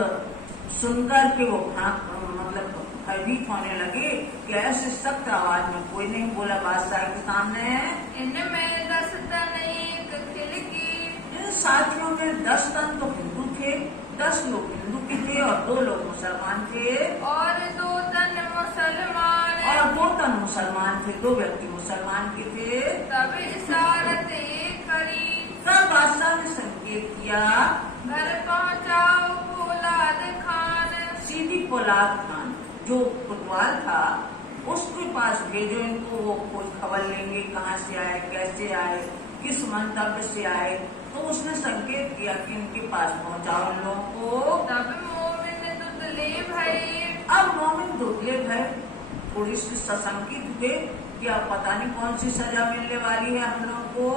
सुनकर के वो मतलब भयभीत होने लगे कि ऐसे सख्त आवाज में कोई नहीं बोला बादशाह के सामने। इनमें 10 तन एक खिलकी, इन साथियों में 10 तन तो हिंदू थे 10 लोग हिंदू के थे और 2 लोग मुसलमान थे, और 2 तन मुसलमान। और 2 तन मुसलमान थे, 2 व्यक्ति मुसलमान के थे। तब इशारत करी, तब बादशाह ने संकेत किया, घर पहुँचाओ पोलाद खान। सीधी पोलाद खान जो कोतवाल था उसके पास भेजो इनको, वो कोई खबर लेंगे कहाँ से आए, कैसे आए, किस मंतव्य से आए। तो उसने संकेत किया कि इनके पास पहुंचाओ इन लोगों को। तब मोमिन दुदले भई, अब मोमिन दुबले भय, थोड़ी सी सशंकित हुए कि अब पता नहीं कौन सी सजा मिलने वाली है हम लोगों को।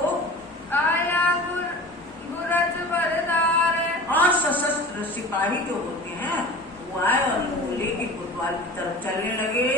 आया बुरज बरदार। और सशस्त्र सिपाही जो होते हैं वो आए और बोले कि कोतवाल की तरफ चलने लगे।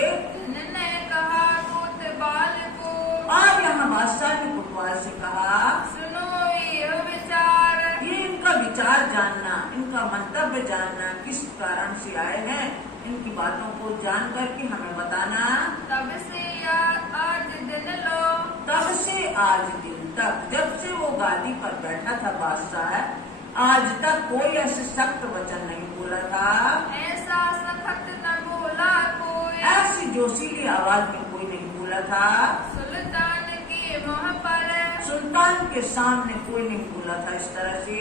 ने कहा कोतवाल को, और यहाँ बादशाह ने कोतवाल से कहा, सुनो ये विचार। ये इनका विचार जानना, इनका मंतव्य जानना, किस कारण से आए हैं, इनकी बातों को जान करके हमें बताना। तब से आज दिन लो, तब से आज दिन तक, जब से वो गादी पर बैठा था बादशाह, आज तक कोई ऐसे सख्त वचन नहीं बोला था, ऐसा सख्त न बोला कोई, ऐसी जोशीली आवाज में कोई नहीं बोला था, सुल्तान के मुँह पर, सुल्तान के सामने कोई नहीं बोला था इस तरह से।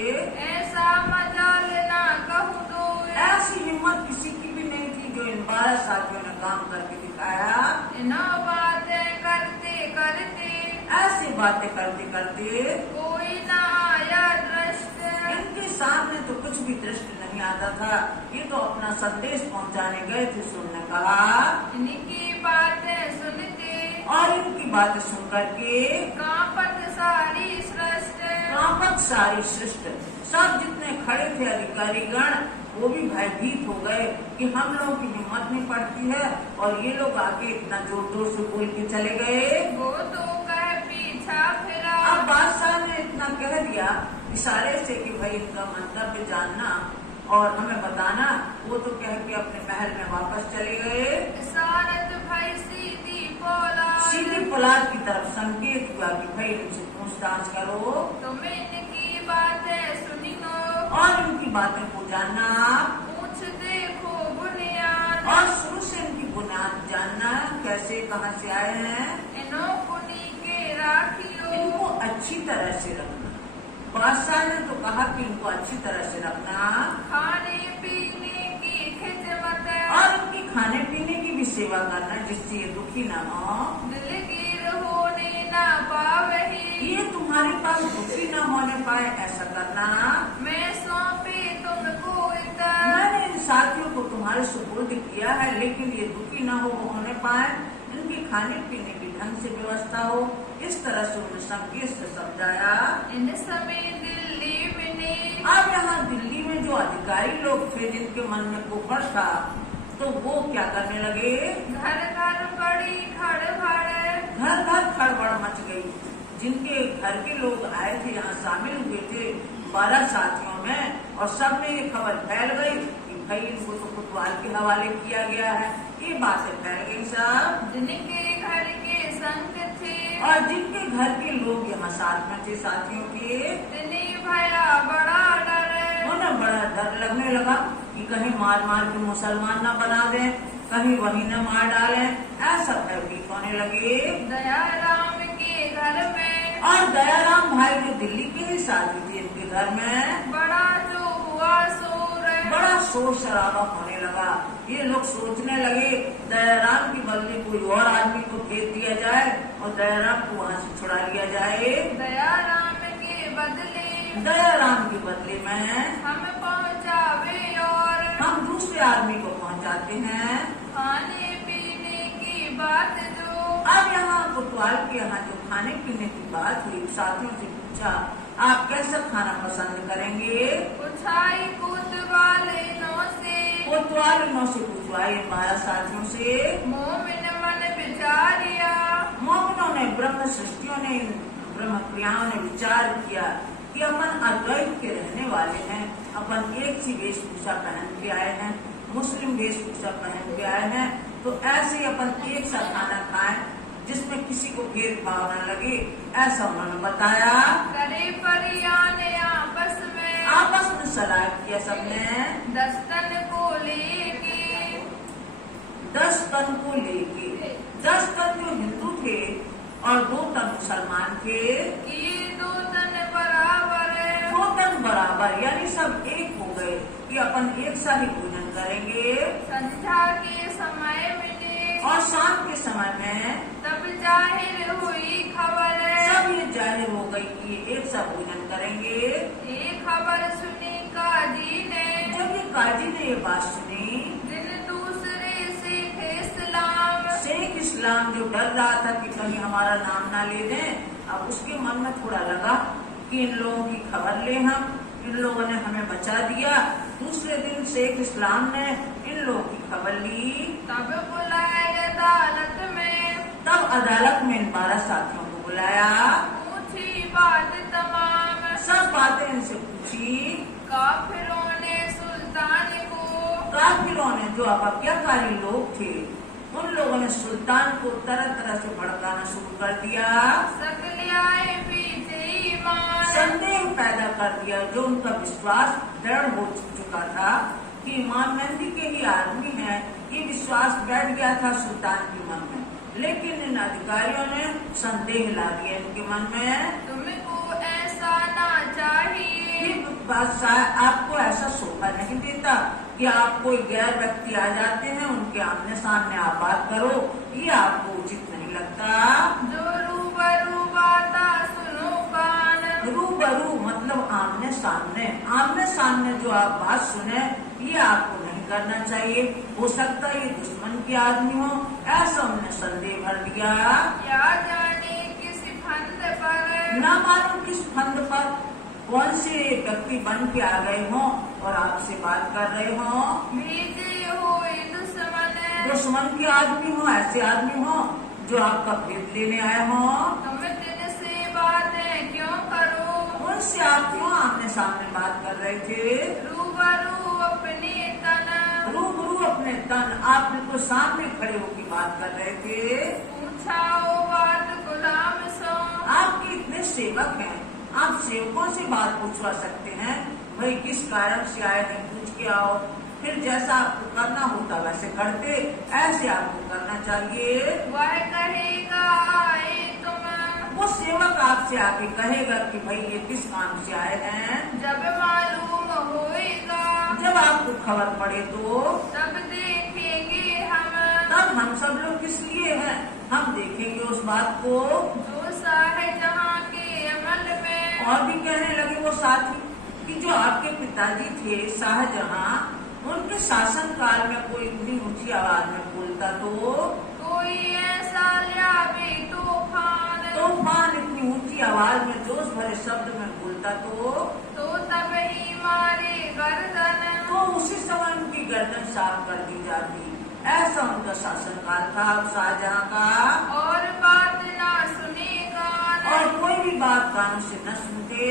ऐसा मजाल ना कहूँ दो, ऐसी हिम्मत किसी की भी नहीं थी जो इन 12 साथियों ने काम करके दिखाया। नो बातें करते करते, ऐसी बातें करते करते कोई ना आया दृष्ट, इनके सामने तो कुछ भी दृष्टि नहीं आता था। ये तो अपना संदेश पहुंचाने गए थे, सुनने कहा, इनकी बातें सुनते, और इनकी बातें सुन करके कांपत सारी सृष्टि, कांपत सारी सृष्टि, सब जितने खड़े थे अधिकारी गण वो भी भयभीत हो गए कि हम लोगों की हिम्मत नहीं पड़ती है, और ये लोग आगे इतना जोर जोर से बोल के चले गए। वो तो कह पीछा फिरा, अब बादशाह ने इतना कह दिया इशारे से कि भाई इनका मंतव्य जानना और हमें बताना। वो तो कह के अपने महल में वापस चले गए। इशारत भाई सीधी पोलाद, सीधी पोलाद की तरफ संकेत हुआ कि भाई इनसे पूछताछ करो, तुम इनकी बातें सुनी लो, और इनकी बातें को जानना, पूछ देखो बुनियाद, और शुरू से इनकी बुनियाद जानना, कैसे कहाँ से आए हैं, इनो कुनी के राखियो, इनको अच्छी तरह से रखना। बादशाह ने तो कहा कि इनको अच्छी तरह से रखना, खाने पीने की खिदमत, और इनकी खाने पीने की भी सेवा करना, जिससे ये दुखी न हो, दिलगीर होने ना पावही, ये तुम्हारे पास दुखी न होने पाए, ऐसा करना। मैं सौंपे तुमको इतर, मैंने इन साथियों को तुम्हारे सुपुर्द किया है, लेकिन ये दुखी न होने पाए, इनकी खाने पीने की ढंग से व्यवस्था हो, इस तरह से उन्हें संकेत से समझाया। इन समय दिल्ली में, अब यहाँ दिल्ली में जो अधिकारी लोग थे जिनके मन में कुफर था, तो वो क्या करने लगे, घर घर बड़ी खड़बड़, घर घर खड़बड़ मच गई। जिनके घर के लोग आए थे यहाँ शामिल हुए थे 12 साथियों में, और सब में ये खबर फैल गई कि भाई इनको तो कोतवाल के हवाले किया गया है। ये बातें फैल गई सब, जिनके घर के संग थे, और जिनके घर के लोग यहाँ साथ में थे साथियों के, इतनी भया बड़ा डर, उन्हें बड़ा डर लगने लगा कि कहीं मार मार के मुसलमान न बना दें, कहीं वही न मार डालें, ऐसा भयभीत होने लगे। दयाराम के घर में, और दयाराम भाई जो दिल्ली के ही साथी थे, इनके घर में बड़ा जो हुआ शोर, बड़ा शोर शराबा होने लगा। ये लोग सोचने लगे दयाराम की बदले कोई और आदमी को भेज दिया जाए और दयाराम को वहाँ से छुड़ा लिया जाए। दयाराम के बदले, दयाराम के बदले में हम पहुँचावे और हम दूसरे आदमी को पहुँचाते हैं। खाने पीने की बात जो, अब यहाँ कोतवाल के यहाँ जो खाने पीने की बात हुई, साथियों से पूछा आप कैसा खाना पसंद करेंगे। पूछाई कोतवाल नौ से, कोतवाल नौ से पूछवाए 12 साथियों से। मोमिन मन विचारिया, मोमिनों ने, ब्रह्म सृष्टियों ने, ब्रह्म क्रियाओं ने विचार किया कि अपन अद्वैत के रहने वाले हैं, अपन एक सी वेशभूषा पहन के आए हैं, मुस्लिम वेशभूषा पहन के आए हैं, तो ऐसे ही अपन एक सा खाना खाएं जिसमें किसी को भेदभाव न लगे, ऐसा उन्होंने बताया। करे परियाने आपस में, आपस में सलाह किया सबने? 10 तन को लेके 10 तन को लेके 10 तन जो हिंदू थे और 2 तन मुसलमान थे, ये 2 तन बराबर है। 2 तन बराबर, यानी सब एक हो गए कि अपन एक सा ही भोजन करेंगे। संध्या के समय मिले और शाम के समय में तब जाहिर हुई खबर है। सब ये जाहिर हो गई कि ये एक सा भोजन करेंगे। ये खबर सुनी काजी ने, जब ये काजी ने ये बात सुनी, दिन दूसरे शेख इस्लाम जो डर रहा था कि कहीं हमारा नाम ना ले दें, अब उसके मन में थोड़ा लगा कि इन लोगों की खबर ले हम, इन लोगों ने हमें बचा दिया। दूसरे दिन शेख इस्लाम ने इन लोगों की खबर ली। तब बुलाया अदालत में, तब अदालत में इन 12 साथियों को बुलाया, पूछी बात तमाम, सब बातें इनसे पूछी। काफिरों ने सुल्तान को, काफिरों ने जो आज्ञाकारी लोग थे, उन लोगों ने सुल्तान को तरह तरह से भड़काना शुरू कर दिया। सकलियाए पीछे ईमान, संदेह पैदा कर दिया। जो उनका विश्वास दृढ़ हो चुका था कि इमाम मेहंदी के ही आदमी हैं, ये विश्वास बैठ गया था सुल्तान के मन में। लेकिन इन अधिकारियों ने संदेह ला दिया इनके मन में। तुमको ऐसा ना चाहिए, ये बादशाह आपको ऐसा शोभा नहीं देता कि आप कोई गैर व्यक्ति आ जाते हैं, उनके आमने सामने आप बात करो, ये आपको उचित नहीं लगता। जो रूबरू बाता सुनो कान, रूबरू मतलब आमने सामने जो आप बात सुने, ये आपको नहीं करना चाहिए। हो सकता है ये दुश्मन के आदमी हो, ऐसा उन्हें संदेह भर दिया। या जाने किस फंद पर, ना मालूम किस फंद पर कौन से व्यक्ति बन के आ गए हों और आपसे बात कर रहे हों। भेजे हो दुश्मन के आदमी हो, ऐसे आदमी हो जो आपका भेद लेने आए हों। तुम दिन से बातें क्यों करो, उनसे आप क्यों आमने सामने बात कर रहे थे? रूबरू अपने तन, रूबरू अपने तन, आप बिल्कुल सामने खड़े होकर बात कर रहे थे। पूछाओ बात गुलाम सो, आपके इतने सेवक हैं, आप सेवकों से बात पूछवा सकते हैं, भाई किस कारण से आए हैं, पूछ के आओ। फिर जैसा आपको करना होता वैसे करते, ऐसे आपको करना चाहिए। वह कहेगा आए तुम, वो सेवक आपसे आके कहेगा कि भाई ये किस काम से आए हैं। जब मालूम होएगा, जब आपको खबर पड़े तो तब देखेंगे हम सब लोग किस लिए हैं, हम देखेंगे उस बात को। जो शाहजहां के अमल में, और भी कहने लगे वो साथी कि जो आपके पिताजी थे शाहजहां, उनके शासन काल में कोई इतनी ऊंची आवाज में बोलता तो कोई ऐसा लावे तूफान इतनी ऊंची आवाज में जोश भरे शब्द में बोलता तो तब ही मारे गर्दन, तो उसी समय उनकी गर्दन साफ कर दी जाती। ऐसा उनका शासन काल था शाहजहां का। और बात ना सुनेगा, और कोई भी बात कानों से न सुनते।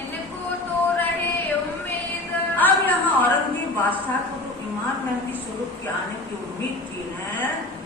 इनको तो रहे उम्मीद, अब यहाँ औरंगजेब बादशाह को तो इमाम मेहदी स्वरूप के आने की उम्मीद थी न,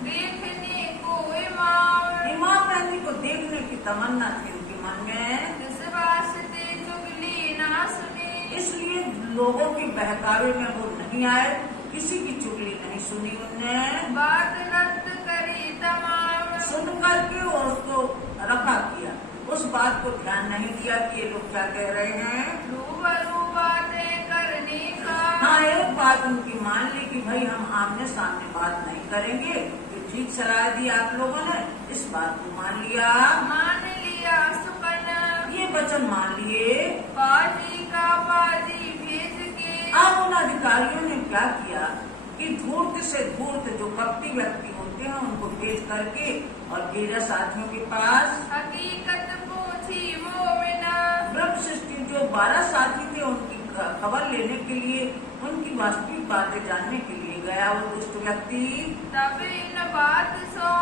देखने को इमाम मेहदी को देखने की तमन्ना थी उनके मन में। इस वास्ते चुगली ना सुनी, इसलिए लोगों के बहकावे में वो नहीं आए, किसी की चुगली नहीं सुनी उनने। बात रद्द करी तमाम, सुन करके और उसको रखा किया, उस बात को ध्यान नहीं दिया कि ये लोग क्या कह रहे हैं। रूबरू बातें करने का, हाँ, एक बात उनकी मान ली कि भाई हम आमने सामने बात नहीं करेंगे। तो ठीक सलाह दी आप लोगों ने, इस बात को मान लिया। मान लिया सुकन, ये वचन मान लिए। बाजी का बाजी भेज के, अब उन अधिकारियों ने क्या किया कि धूर्त से धूर्त जो कपटी व्यक्ति होते हैं उनको भेज करके और भेजा साथियों के पास। हकीकत पूछी मोमिना, ब्रह्म सृष्टि जो 12 साथी थे उनकी खबर लेने के लिए, उनकी वास्तविक बातें जानने के लिए गया वो दुष्ट व्यक्ति। तब इन बात सो,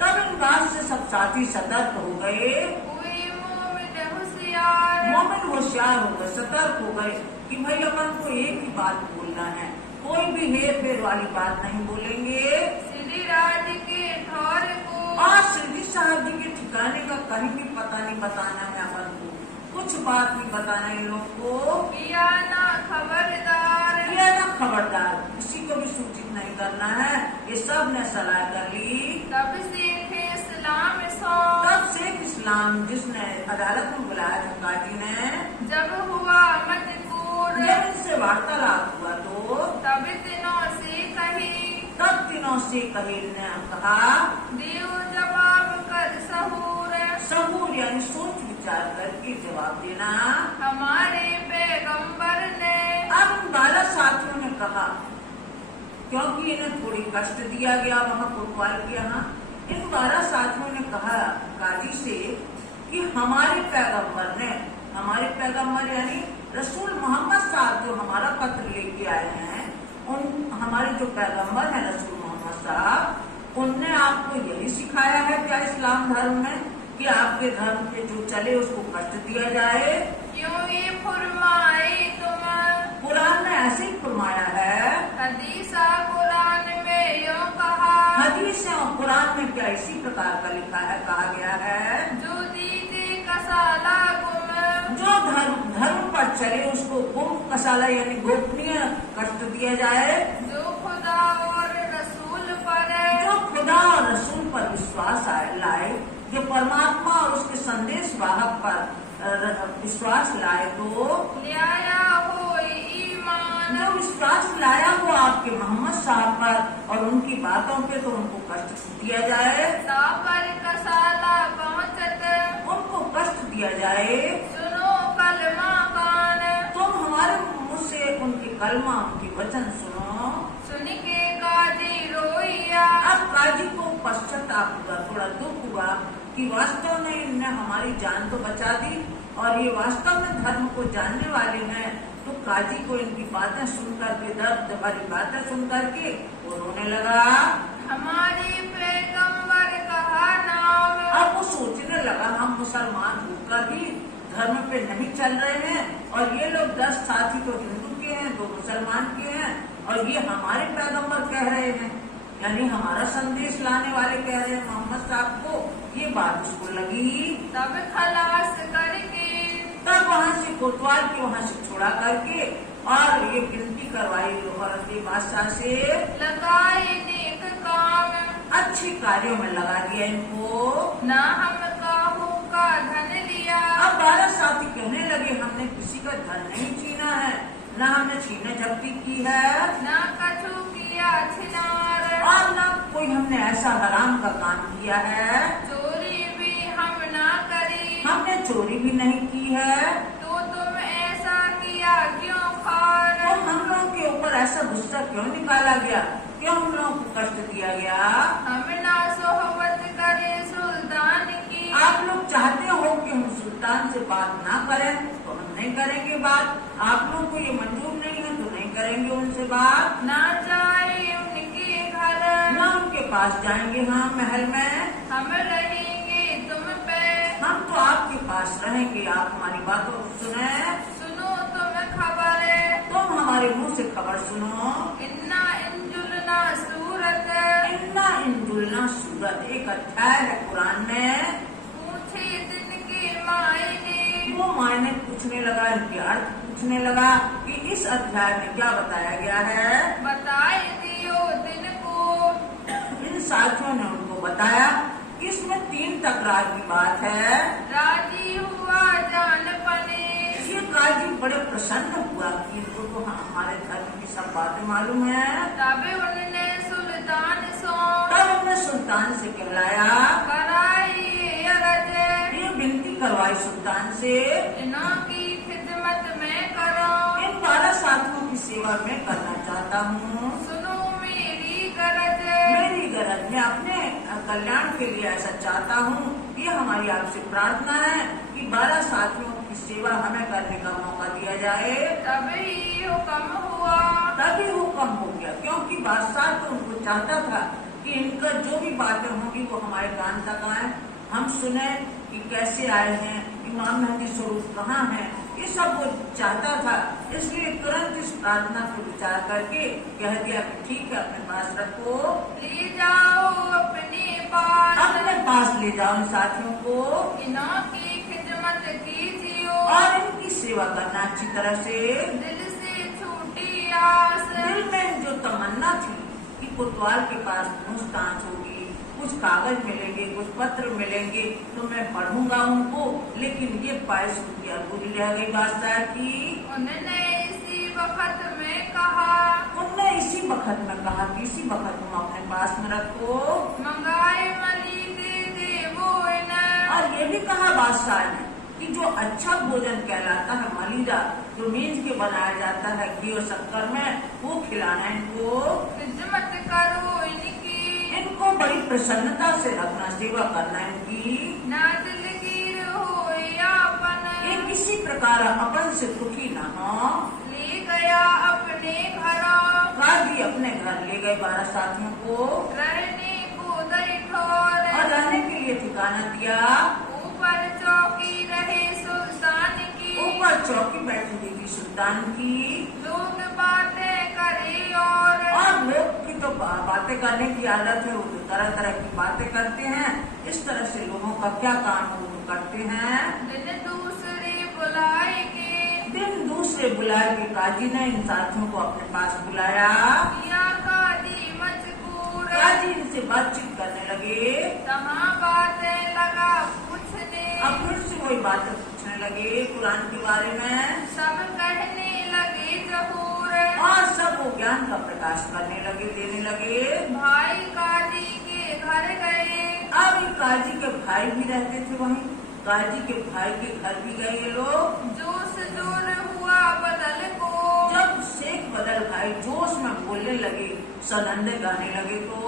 तब इन बात से सब साथी सतर्क हो गए। हुए मोमिन होशियार, मोमिन होशियार हो गए, सतर्क हो गए कि भाई अपन को एक ही बात बोलना है, कोई भी हेर फेर वाली बात नहीं बोलेंगे। श्री राज के ठौर को, और श्री साहब जी के ठिकाने का कहीं भी पता नहीं बताना है अपन को, कुछ बात नहीं बताना इन लोग को। पिया ना को भी सूचित नहीं करना है। ये सब ने सलाह कर ली। तब शेख इस्लाम सो तब शेख इस्लाम जिसने अदालत में बुलाया था काजी ने, जब हुआ मजबूर जब इनसे वार्तालाप हुआ तो तब दिनों से कही तब तीनों से कही ने कहा, दियो जवाब कर सहूर सबूर यानी सोच विचार करके जवाब देना। हमारे पैगंबर ने अब उन 12 साथियों ने कहा, क्योंकि इन्हें थोड़ी कष्ट दिया गया वहाँ कोतवाल के यहाँ, इन 12 साथियों ने कहा काजी से कि हमारे पैगंबर यानी रसूल मोहम्मद साहब जो हमारा पत्र लेके आए हैं, उन हमारे जो पैगंबर हैं रसूल मोहम्मद साहब, उनने आपको यही सिखाया है क्या इस्लाम धर्म में कि आपके धर्म पे जो चले उसको कष्ट दिया जाए? क्यों ये फरमाए तुम कुरान ने ऐसे ही फरमाया है। हदीसा कुरान में यूं कहा हदीस और कुरान में क्या इसी प्रकार का लिखा है, कहा गया है, जो दीदी कसाला गुम जो धर्म पर चले उसको गुम कसाला यानी गोपनीय कष्ट दिया जाए। जो खुदा और रसूल पर जो खुदा और रसूल पर विश्वास लाए, जो परमात्मा और उसके संदेश वाहक पर विश्वास लाए, तो न्याया हो ईमान जो विश्वास लाया वो आपके मोहम्मद साहब पर और उनकी बातों पे, तो उनको कष्ट दिया जाए। तापर कसाला पहुंचत उनको कष्ट दिया जाए। सुनो कलमा कान तुम हमारे मुंह से उनके कलमा उनके वचन सुनो। सुन के काजी रोइया अब काजी को पश्चाताप हुआ, थोड़ा दुख हुआ कि वास्तव में इनने हमारी जान तो बचा दी और ये वास्तव में धर्म को जानने वाले हैं। तो काजी को इनकी बातें सुनकर के, दर्द भरी बातें सुन करके वो रोने लगा। हमारे पैगंबर कहा नाम अब वो सोचने लगा, हम मुसलमान होकर भी धर्म पे नहीं चल रहे हैं और ये लोग 10 साथी तो हिंदू के हैं, 2 मुसलमान के हैं और ये हमारे पैगंबर कह रहे हैं, यानी हमारा संदेश लाने वाले कह रहे हैं मोहम्मद साहब को। ये बात उसको लगी। तब खलास करके तब वहाँ से कोतवाल के वहाँ से छुड़ा करके और ये विनती करवाई औरत के बादशाह से, लगाए नेक काम अच्छे कार्यों में लगा दिया इनको। ना हम काहू का धन लिया अब 12 साथी कहने लगे, हमने किसी का धन नहीं छीना है, न हमने छीना झपटी की है, ना कछु किया छिनार और न कोई हमने ऐसा हराम का काम किया है, चोरी भी हम ना करी हमने चोरी भी नहीं की है। तो तुम ऐसा किया क्यों खार तो हम लोगों के ऊपर ऐसा गुस्सा क्यों निकाला गया, क्यों हम लोगों को कष्ट दिया गया? हम ना सोहबत करे सुल्तान की आप लोग चाहते हो कि हम सुल्तान से बात ना करें तो हम नहीं करेंगे बात, आप लोगों को ये मंजूर नहीं है तो नहीं करेंगे उनसे बात। ना जाए उनके घर ना उनके पास जाएंगे, हाँ महल में हम रहेंगे तुम पे हम तो आपके पास रहेंगे, आप हमारी बातों को सुने, सुनो तुम खबर तुम हमारे मुंह से खबर सुनो। इन्ना इंजुलना सूरत इन्ना इंजुलना सूरत एक अध्याय है कुरान में। पूछे दिन के मायने वो मायने पूछने लगा, इनके अर्थ पूछने लगा कि इस अध्याय में क्या बताया गया है। बताए दियो दिन को इन साथियों ने उनको बताया कि इसमें 3 तकरार की बात है। राजी हुआ जान पने ये काजी बड़े प्रसन्न हुआ कि इनको तो हमारे धर्म की सब बातें मालूम है। तब उनने सुल्तान सो तब उन्होंने सुल्तान से कहलाया, कराई अरज ये विनती करवाई सुल्तान से, इन्हों की खिदमत में करो इन 12 साथियों की सेवा में करना चाहता हूँ। सुनो मेरी गरज मेरी गरज, मैं अपने कल्याण के लिए ऐसा चाहता हूँ। ये हमारी आपसे प्रार्थना है कि 12 साथियों की सेवा हमें करने का मौका दिया जाए। तभी हुक्म हुआ तभी हुक्म हो गया, क्योंकि बादशाह तो उनको चाहता था कि इनका जो भी बातें होंगी वो हमारे कान तक आए, हम सुने कि कैसे आए हैं, इमाम महदी स्वरूप कहाँ है, ये सब वो चाहता था। इसलिए तुरंत इस प्रार्थना को विचार करके कह दिया कि ठीक है, अपने पास रखो, ले जाओ अपने पास ले जाओ इन साथियों को इन्हों की खिदमत कीजियो और इनकी सेवा करना अच्छी तरह से। दिल से छूटी आस दिल में जो तमन्ना आशा थी कि कोतवाल के पास पूछताछ होगी, कुछ कागज मिलेंगे, कुछ पत्र मिलेंगे, तो मैं पढ़ूंगा उनको। लेकिन ये ख्वाहिश उनकी अधूरी रह गई बादशाह की। उन्होंने इसी वक्त में कहा, उनने इसी वक्त में कहा कि इसी वक्त तुम अपने पास में रखो, मंगाए मली दे वो इन्हें। और ये भी कहा बादशाह ने कि जो अच्छा भोजन कहलाता है मलीदा, जो मींज के बनाया जाता है घी और शक्कर में, वो खिलाना इनको। खिदमत करो इनकी, इनको बड़ी प्रसन्नता से रखना, सेवा करना इनकी। ना दिलगीर हो यापन, ये किसी प्रकार अपन से दुखी न हो। ले गया अपने घर, काजी अपने घर ले गए 12 साथियों को रहने को दई ठोर। और रहने के लिए ठिकाना दिया। ऊपर चौकी रहे सुल्तान की, ऊपर चौकी बैठी हुई थी सुल्तान की। लोग बातें करे और लोग की तो बातें करने की आदत है, वो तो तरह तरह की बातें करते हैं। इस तरह से लोगों का क्या काम है वो करते हैं। दिन दूसरे बुलाएंगे, दिन दूसरे बुलाए के काजी ने इन साथियों को अपने पास बुलाया। या काजी मजबूर, काजी इनसे बातचीत करने लगे। तहाँ बातें लगा पूछने, अब फिर से वही बातें पूछने लगे कुरान के बारे में। सब कहने लगे जहूर, और सब वो ज्ञान का प्रकाश करने लगे, देने लगे। भाई काजी के घर गए, अब ये काजी के भाई भी रहते थे वहीं, काजी के भाई के घर भी गए ये लोग। जोश जोर हुआ बदल को, जब शेख बदल भाई जोश में बोलने लगे, सनंदे गाने लगे, तो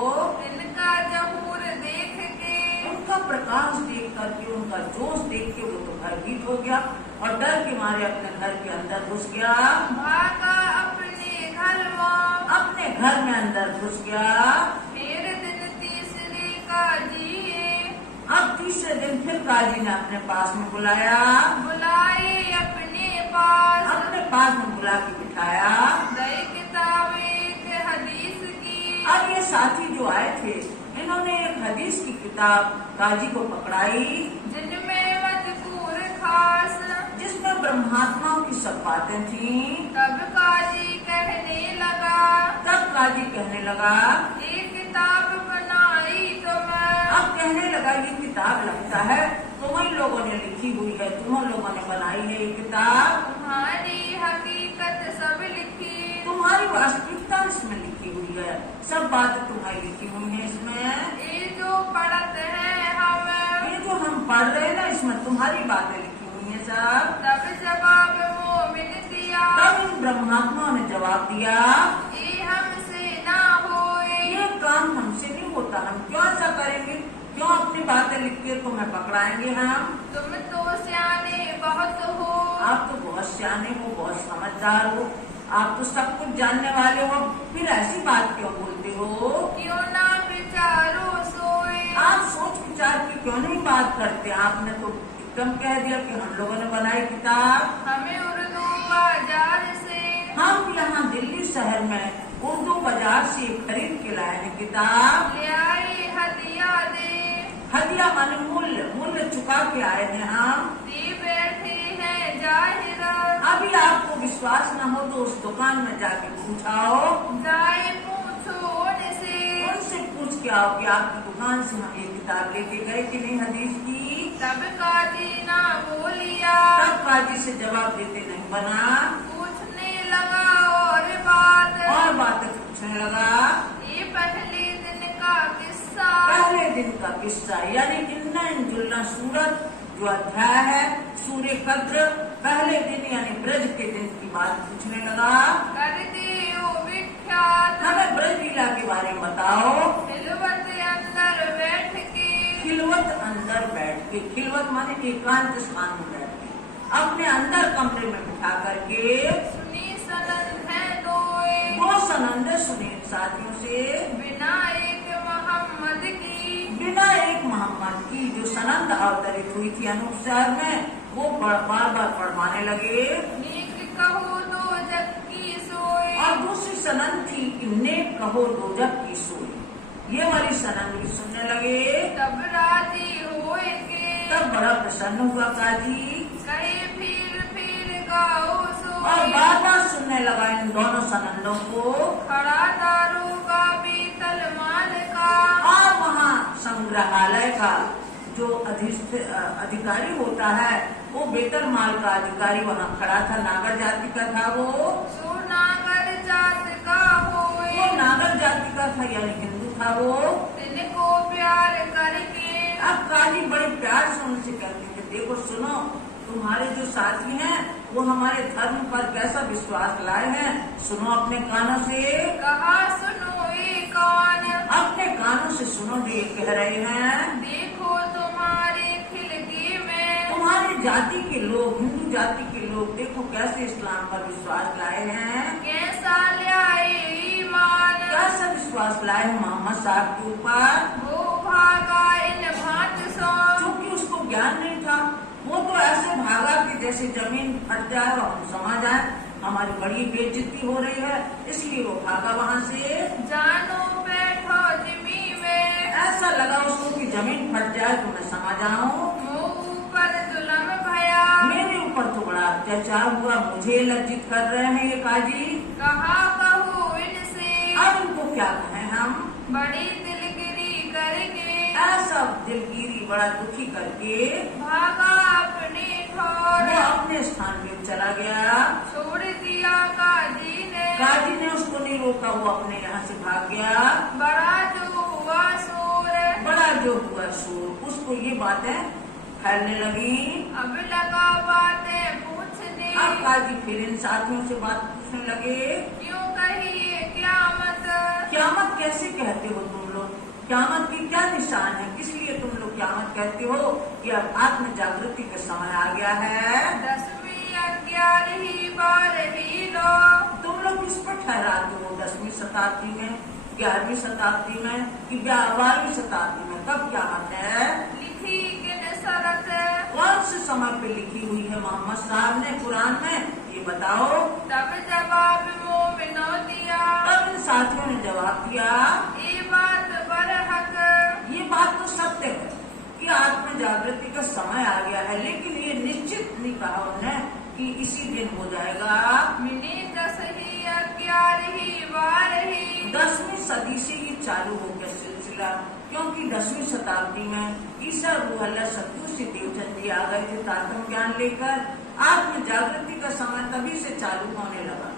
इनका जहूर देख के, उनका प्रकाश देख करके, उनका जोश देख के वो तो भयभीत हो गया और डर के मारे अपने घर के अंदर घुस गया। भागा अपने घर में, अपने घर में अंदर घुस गया। फिर दिन तीसरे काजी अब तीसरे दिन फिर काजी ने अपने पास में बुलाया, बुलाए अपने पास, अपने पास में बुला के बिठाया। दई किताब एक हदीस की, अब ये साथी जो आए थे, इन्होंने एक हदीस की किताब काजी को पकड़ाई, जिनमें मजबूर खास, जिसमें ब्रह्मात्माओं की सब बातें थीं। तब काजी कहने लगा, तब काजी कहने लगा, ये किताब बनाई तो मैं, अब कहने लगा ये किताब लगता है तुम्हारी लोगों ने लिखी हुई है, तुम लोगों ने बनाई है ये किताब, तुम्हारी हकीकत सब लिखी, तुम्हारी वास्तविकता इसमें लिखी हुई है, सब बातें तुम्हारी लिखी हुई है इसमें। ये जो पढ़ते हैं हम, ये जो हम पढ़ रहे हैं ना, इसमें तुम्हारी बातें लिखी हुई है सब। तब जवाब मोमिन दिया, तब इन ब्रह्मात्माओं ने जवाब दिया, ये हमसे ना होए, ये काम हमसे नहीं होता, हम क्यों ऐसा करेंगे, क्यों अपनी बातें लिख के तुम्हें पकड़ाएंगे हम। तुम तो सियाने बहुत हो, आप तो बहुत सियाने हो, बहुत समझदार हो, आप तो सब कुछ जानने वाले हो, फिर ऐसी बात क्यों बोलते हो। क्यों ना विचारो सोए, आप सोच विचार की क्यों नहीं बात करते। आपने तो एकदम कह दिया कि हम लोगों ने बनाई किताब। हमें उर्दू बाजार से, हम यहाँ दिल्ली शहर में उर्दू बाजार से खरीद के लाए हैं किताब। ले आई हदिया दे, हदिया माने मूल्य, मूल्य चुका के आए हैं हम। दी बैठे हैं जाहिर, अभी आपको विश्वास न हो तो उस दुकान में जाके पूछाओ, जाए पूछो उनसे, उनसे पूछ के आओ कि आपकी दुकान से हम ये किताब लेके गए कि नहीं हदीस की। तब काजी ना बोलिया, तब काजी से जवाब देते नहीं बना, पूछने लगा और बातें पूछने लगा। ये पहले दिन का किस्सा, पहले दिन का किस्सा, यानी इन्ना जुल्ला सूरत जो अध्याय है सूर्य कद्र, पहले दिन यानी ब्रज के दिन की बात पूछने लगा। कर दियो विख्यात, हमें ब्रज लीला के बारे में बताओ। खिलवत अंदर बैठ के, खिलवत अंदर बैठ के, खिलवत माने एकांत स्थान में बैठ के, अपने अंदर कमरे में बिठा करके सुनी सनन है दोए, दो सनंदे सुने साथियों से, बिना एक मोहम्मद की, बिना एक मोहम्मद की, जो सनंद अवतरित हुई थी अनूप शहर में, वो बार बार पढ़वाने लगे। नीक कहो दो जग की सोए, और दूसरी सनंद थी कि नेक कहो दो जग की सोई, ये वाली सनंद भी सुनने लगे। तब राजी होए के, तब बड़ा प्रसन्न हुआ काजी, कहे फिर गाओ और सोए, बार बार सुनने लगा इन दोनों सनंदों को। खड़ा दारू का जो अधिकारी होता है, वो बेतल माल का अधिकारी वहाँ खड़ा था, नागर जाति का था वो सुनागर जात का होए, वो नागर जाति का था, यानी हिंदू था वो। तिनको प्यार करके अब काजी बड़े प्यार से उनसे कहते थे, देखो सुनो, तुम्हारे जो साथी हैं वो हमारे धर्म पर कैसा विश्वास लाए हैं, सुनो अपने कानों से, कहा सुनो ये कान, अपने कानों से सुनो जो ये कह रहे हैं। देखो तुम्हारे खिलगे में, तुम्हारे जाति के लोग, हिंदू जाति के लोग देखो कैसे इस्लाम पर विश्वास लाए हैं, कैसा ल्याए ईमान, कैसा विश्वास लाए हैं मोहम्मद साहब के ऊपर। वो भागा इन भांट सो, क्योंकि उसको ज्ञान नहीं था, वो तो ऐसे भागा कि जैसे जमीन फट जाए और हम समा जाए, हमारी बड़ी बेइज्जती हो रही है, इसलिए वो भागा वहाँ से। जानो बैठो जिमी में, ऐसा लगा उसको कि जमीन फट जाए तो मैं समा जाऊं, मुंह पर जुलम भया, मेरे ऊपर तो बड़ा अत्याचार हुआ, मुझे लज्जित कर रहे हैं ये काजी। कहा कहो इनसे, अब इनको क्या कहें हम, बड़ी दिलगिरी करके, ऐसा दिलगिरी बड़ा दुखी करके भागा अपने वो ठोर, अपने स्थान में चला गया। छोड़ दिया काजी ने, काजी ने उसको नहीं रोका, वो अपने यहाँ से भाग गया। बड़ा जो हुआ शोर, बड़ा जो हुआ शोर, उसको ये बातें फैलने लगी। अब लगा बातें पूछने, अब काजी फिर इन साथियों से बात पूछने लगे, क्यों कहिए क्यामत, क्यामत कैसे कहते हो तुम लोग, क्यामत की क्या निशान है, किस लिए तुम लोग क्यामत कहते हो, कि अब आत्म जागृति का समय आ गया है। 10वीं 11वीं 12वीं लो, तुम लोग किस पर ठहराते हो, 10वीं शताब्दी में, 11वीं शताब्दी में कि 12वीं शताब्दी में, कब क्यामत है, लिखी किन शरत, कौन से समय पे लिखी हुई है मोहम्मद साहब ने कुरान में, ये बताओ। तब जवाब मोमिनो दिया, तब इन साथियों ने जवाब दिया, ये बात बरहक, ये बात तो सत्य है कि आत्म जागृति का समय आ गया है, लेकिन ये निश्चित नहीं कहा उन्होंने कि इसी दिन हो जाएगा। मिनी 10वीं 11वीं 12वीं, 10वीं सदी से ये चालू हो गया सिलसिला, क्योंकि 10वीं शताब्दी में ईसा रूह अल्लाह सत्तू से देवचंद जी आ गए थे तात्म ज्ञान लेकर, आत्म जागृति का समय तभी से चालू होने लगा।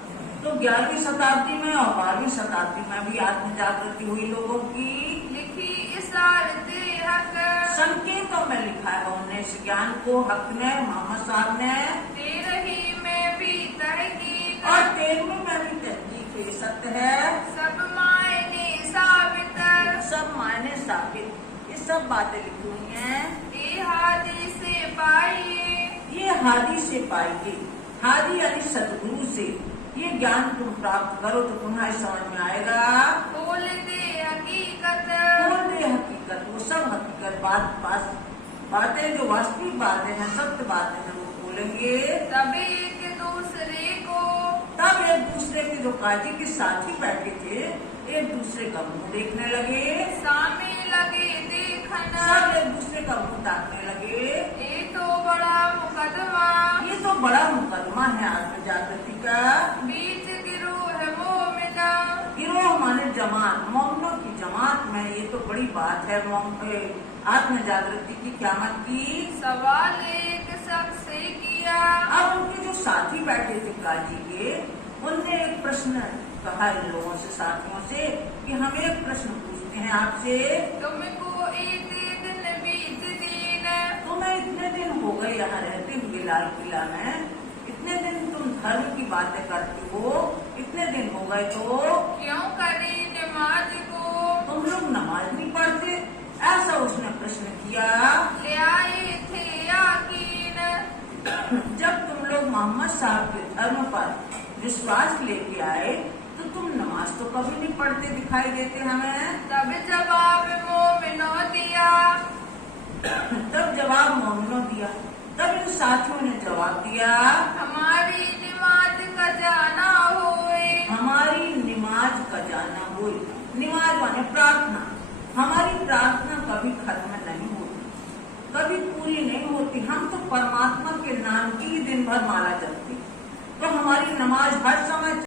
तो 11वीं शताब्दी में और 12वीं शताब्दी में भी आत्म जागृति हुई लोगों की, लिखी इशारते हक, संकेतों में लिखा है उन्हें इस ज्ञान को हक ने, मोहम्मद साहब ने, 13वीं में भी तहकीक, और 13वीं में भी तहकीक है, सत्य है, सब मायने साबित, सब मायने साबित, ये सब बातें लिखी हुई हैं, ये हादी से पाइए, ये हादी से पाएगी, हादी यानी सदगुरु से ये ज्ञान तुम प्राप्त करो तो तुम्हारे समझ में आएगा। खोल दे हकीकत, खोल दे हकीकत, वो सब हकीकत बातें जो वास्तविक बातें हैं, सत्य बातें हैं, वो खोलेंगे। तब एक दूसरे को, तब एक दूसरे के जो काजी के साथी बैठे थे, एक दूसरे का मुंह देखने लगे, सामे लगे देखना, सब एक दूसरे का मुंह ताकने लगे। ये तो बड़ा मुकदमा, ये तो बड़ा मुकदमा है आत्म जागृति का। बीच गिरोह मोमिना, गिरोह माने जमात, मोमिनों की जमात में ये तो बड़ी बात है आत्म जागृति की, क्यामत की। सवाल एक शख्स से किया, अब उनके जो साथी बैठे थे काजी के, उनने एक प्रश्न कहा इन लोगों से, साथियों से, कि हम एक प्रश्न पूछते हैं आपसे, तुमको एक दिन बीत दिन, तुम्हें इतने दिन हो गए यहाँ रहते हुए लाल किला में, इतने दिन तुम धर्म की बातें करते हो, इतने दिन हो गए तो क्यों करी नमाज को, तुम लोग नमाज नहीं पढ़ते, ऐसा उसने प्रश्न किया। ले आए थे यकीन, जब तुम लोग मोहम्मद साहब के धर्म पर विश्वास लेके आए तो तुम नमाज तो कभी नहीं पढ़ते दिखाई देते हमें। तब जवाब मोमिनो दिया, तब जवाब मोमिनों दिया, तब इन साथियों ने जवाब दिया, हमारी नमाज का जाना होए, हमारी नमाज का जाना हुई, नमाज माने प्रार्थना, हमारी प्रार्थना कभी खत्म नहीं होती, कभी पूरी नहीं होती, हम तो परमात्मा के नाम की दिन भर माला जपते, तो हमारी नमाज हर समय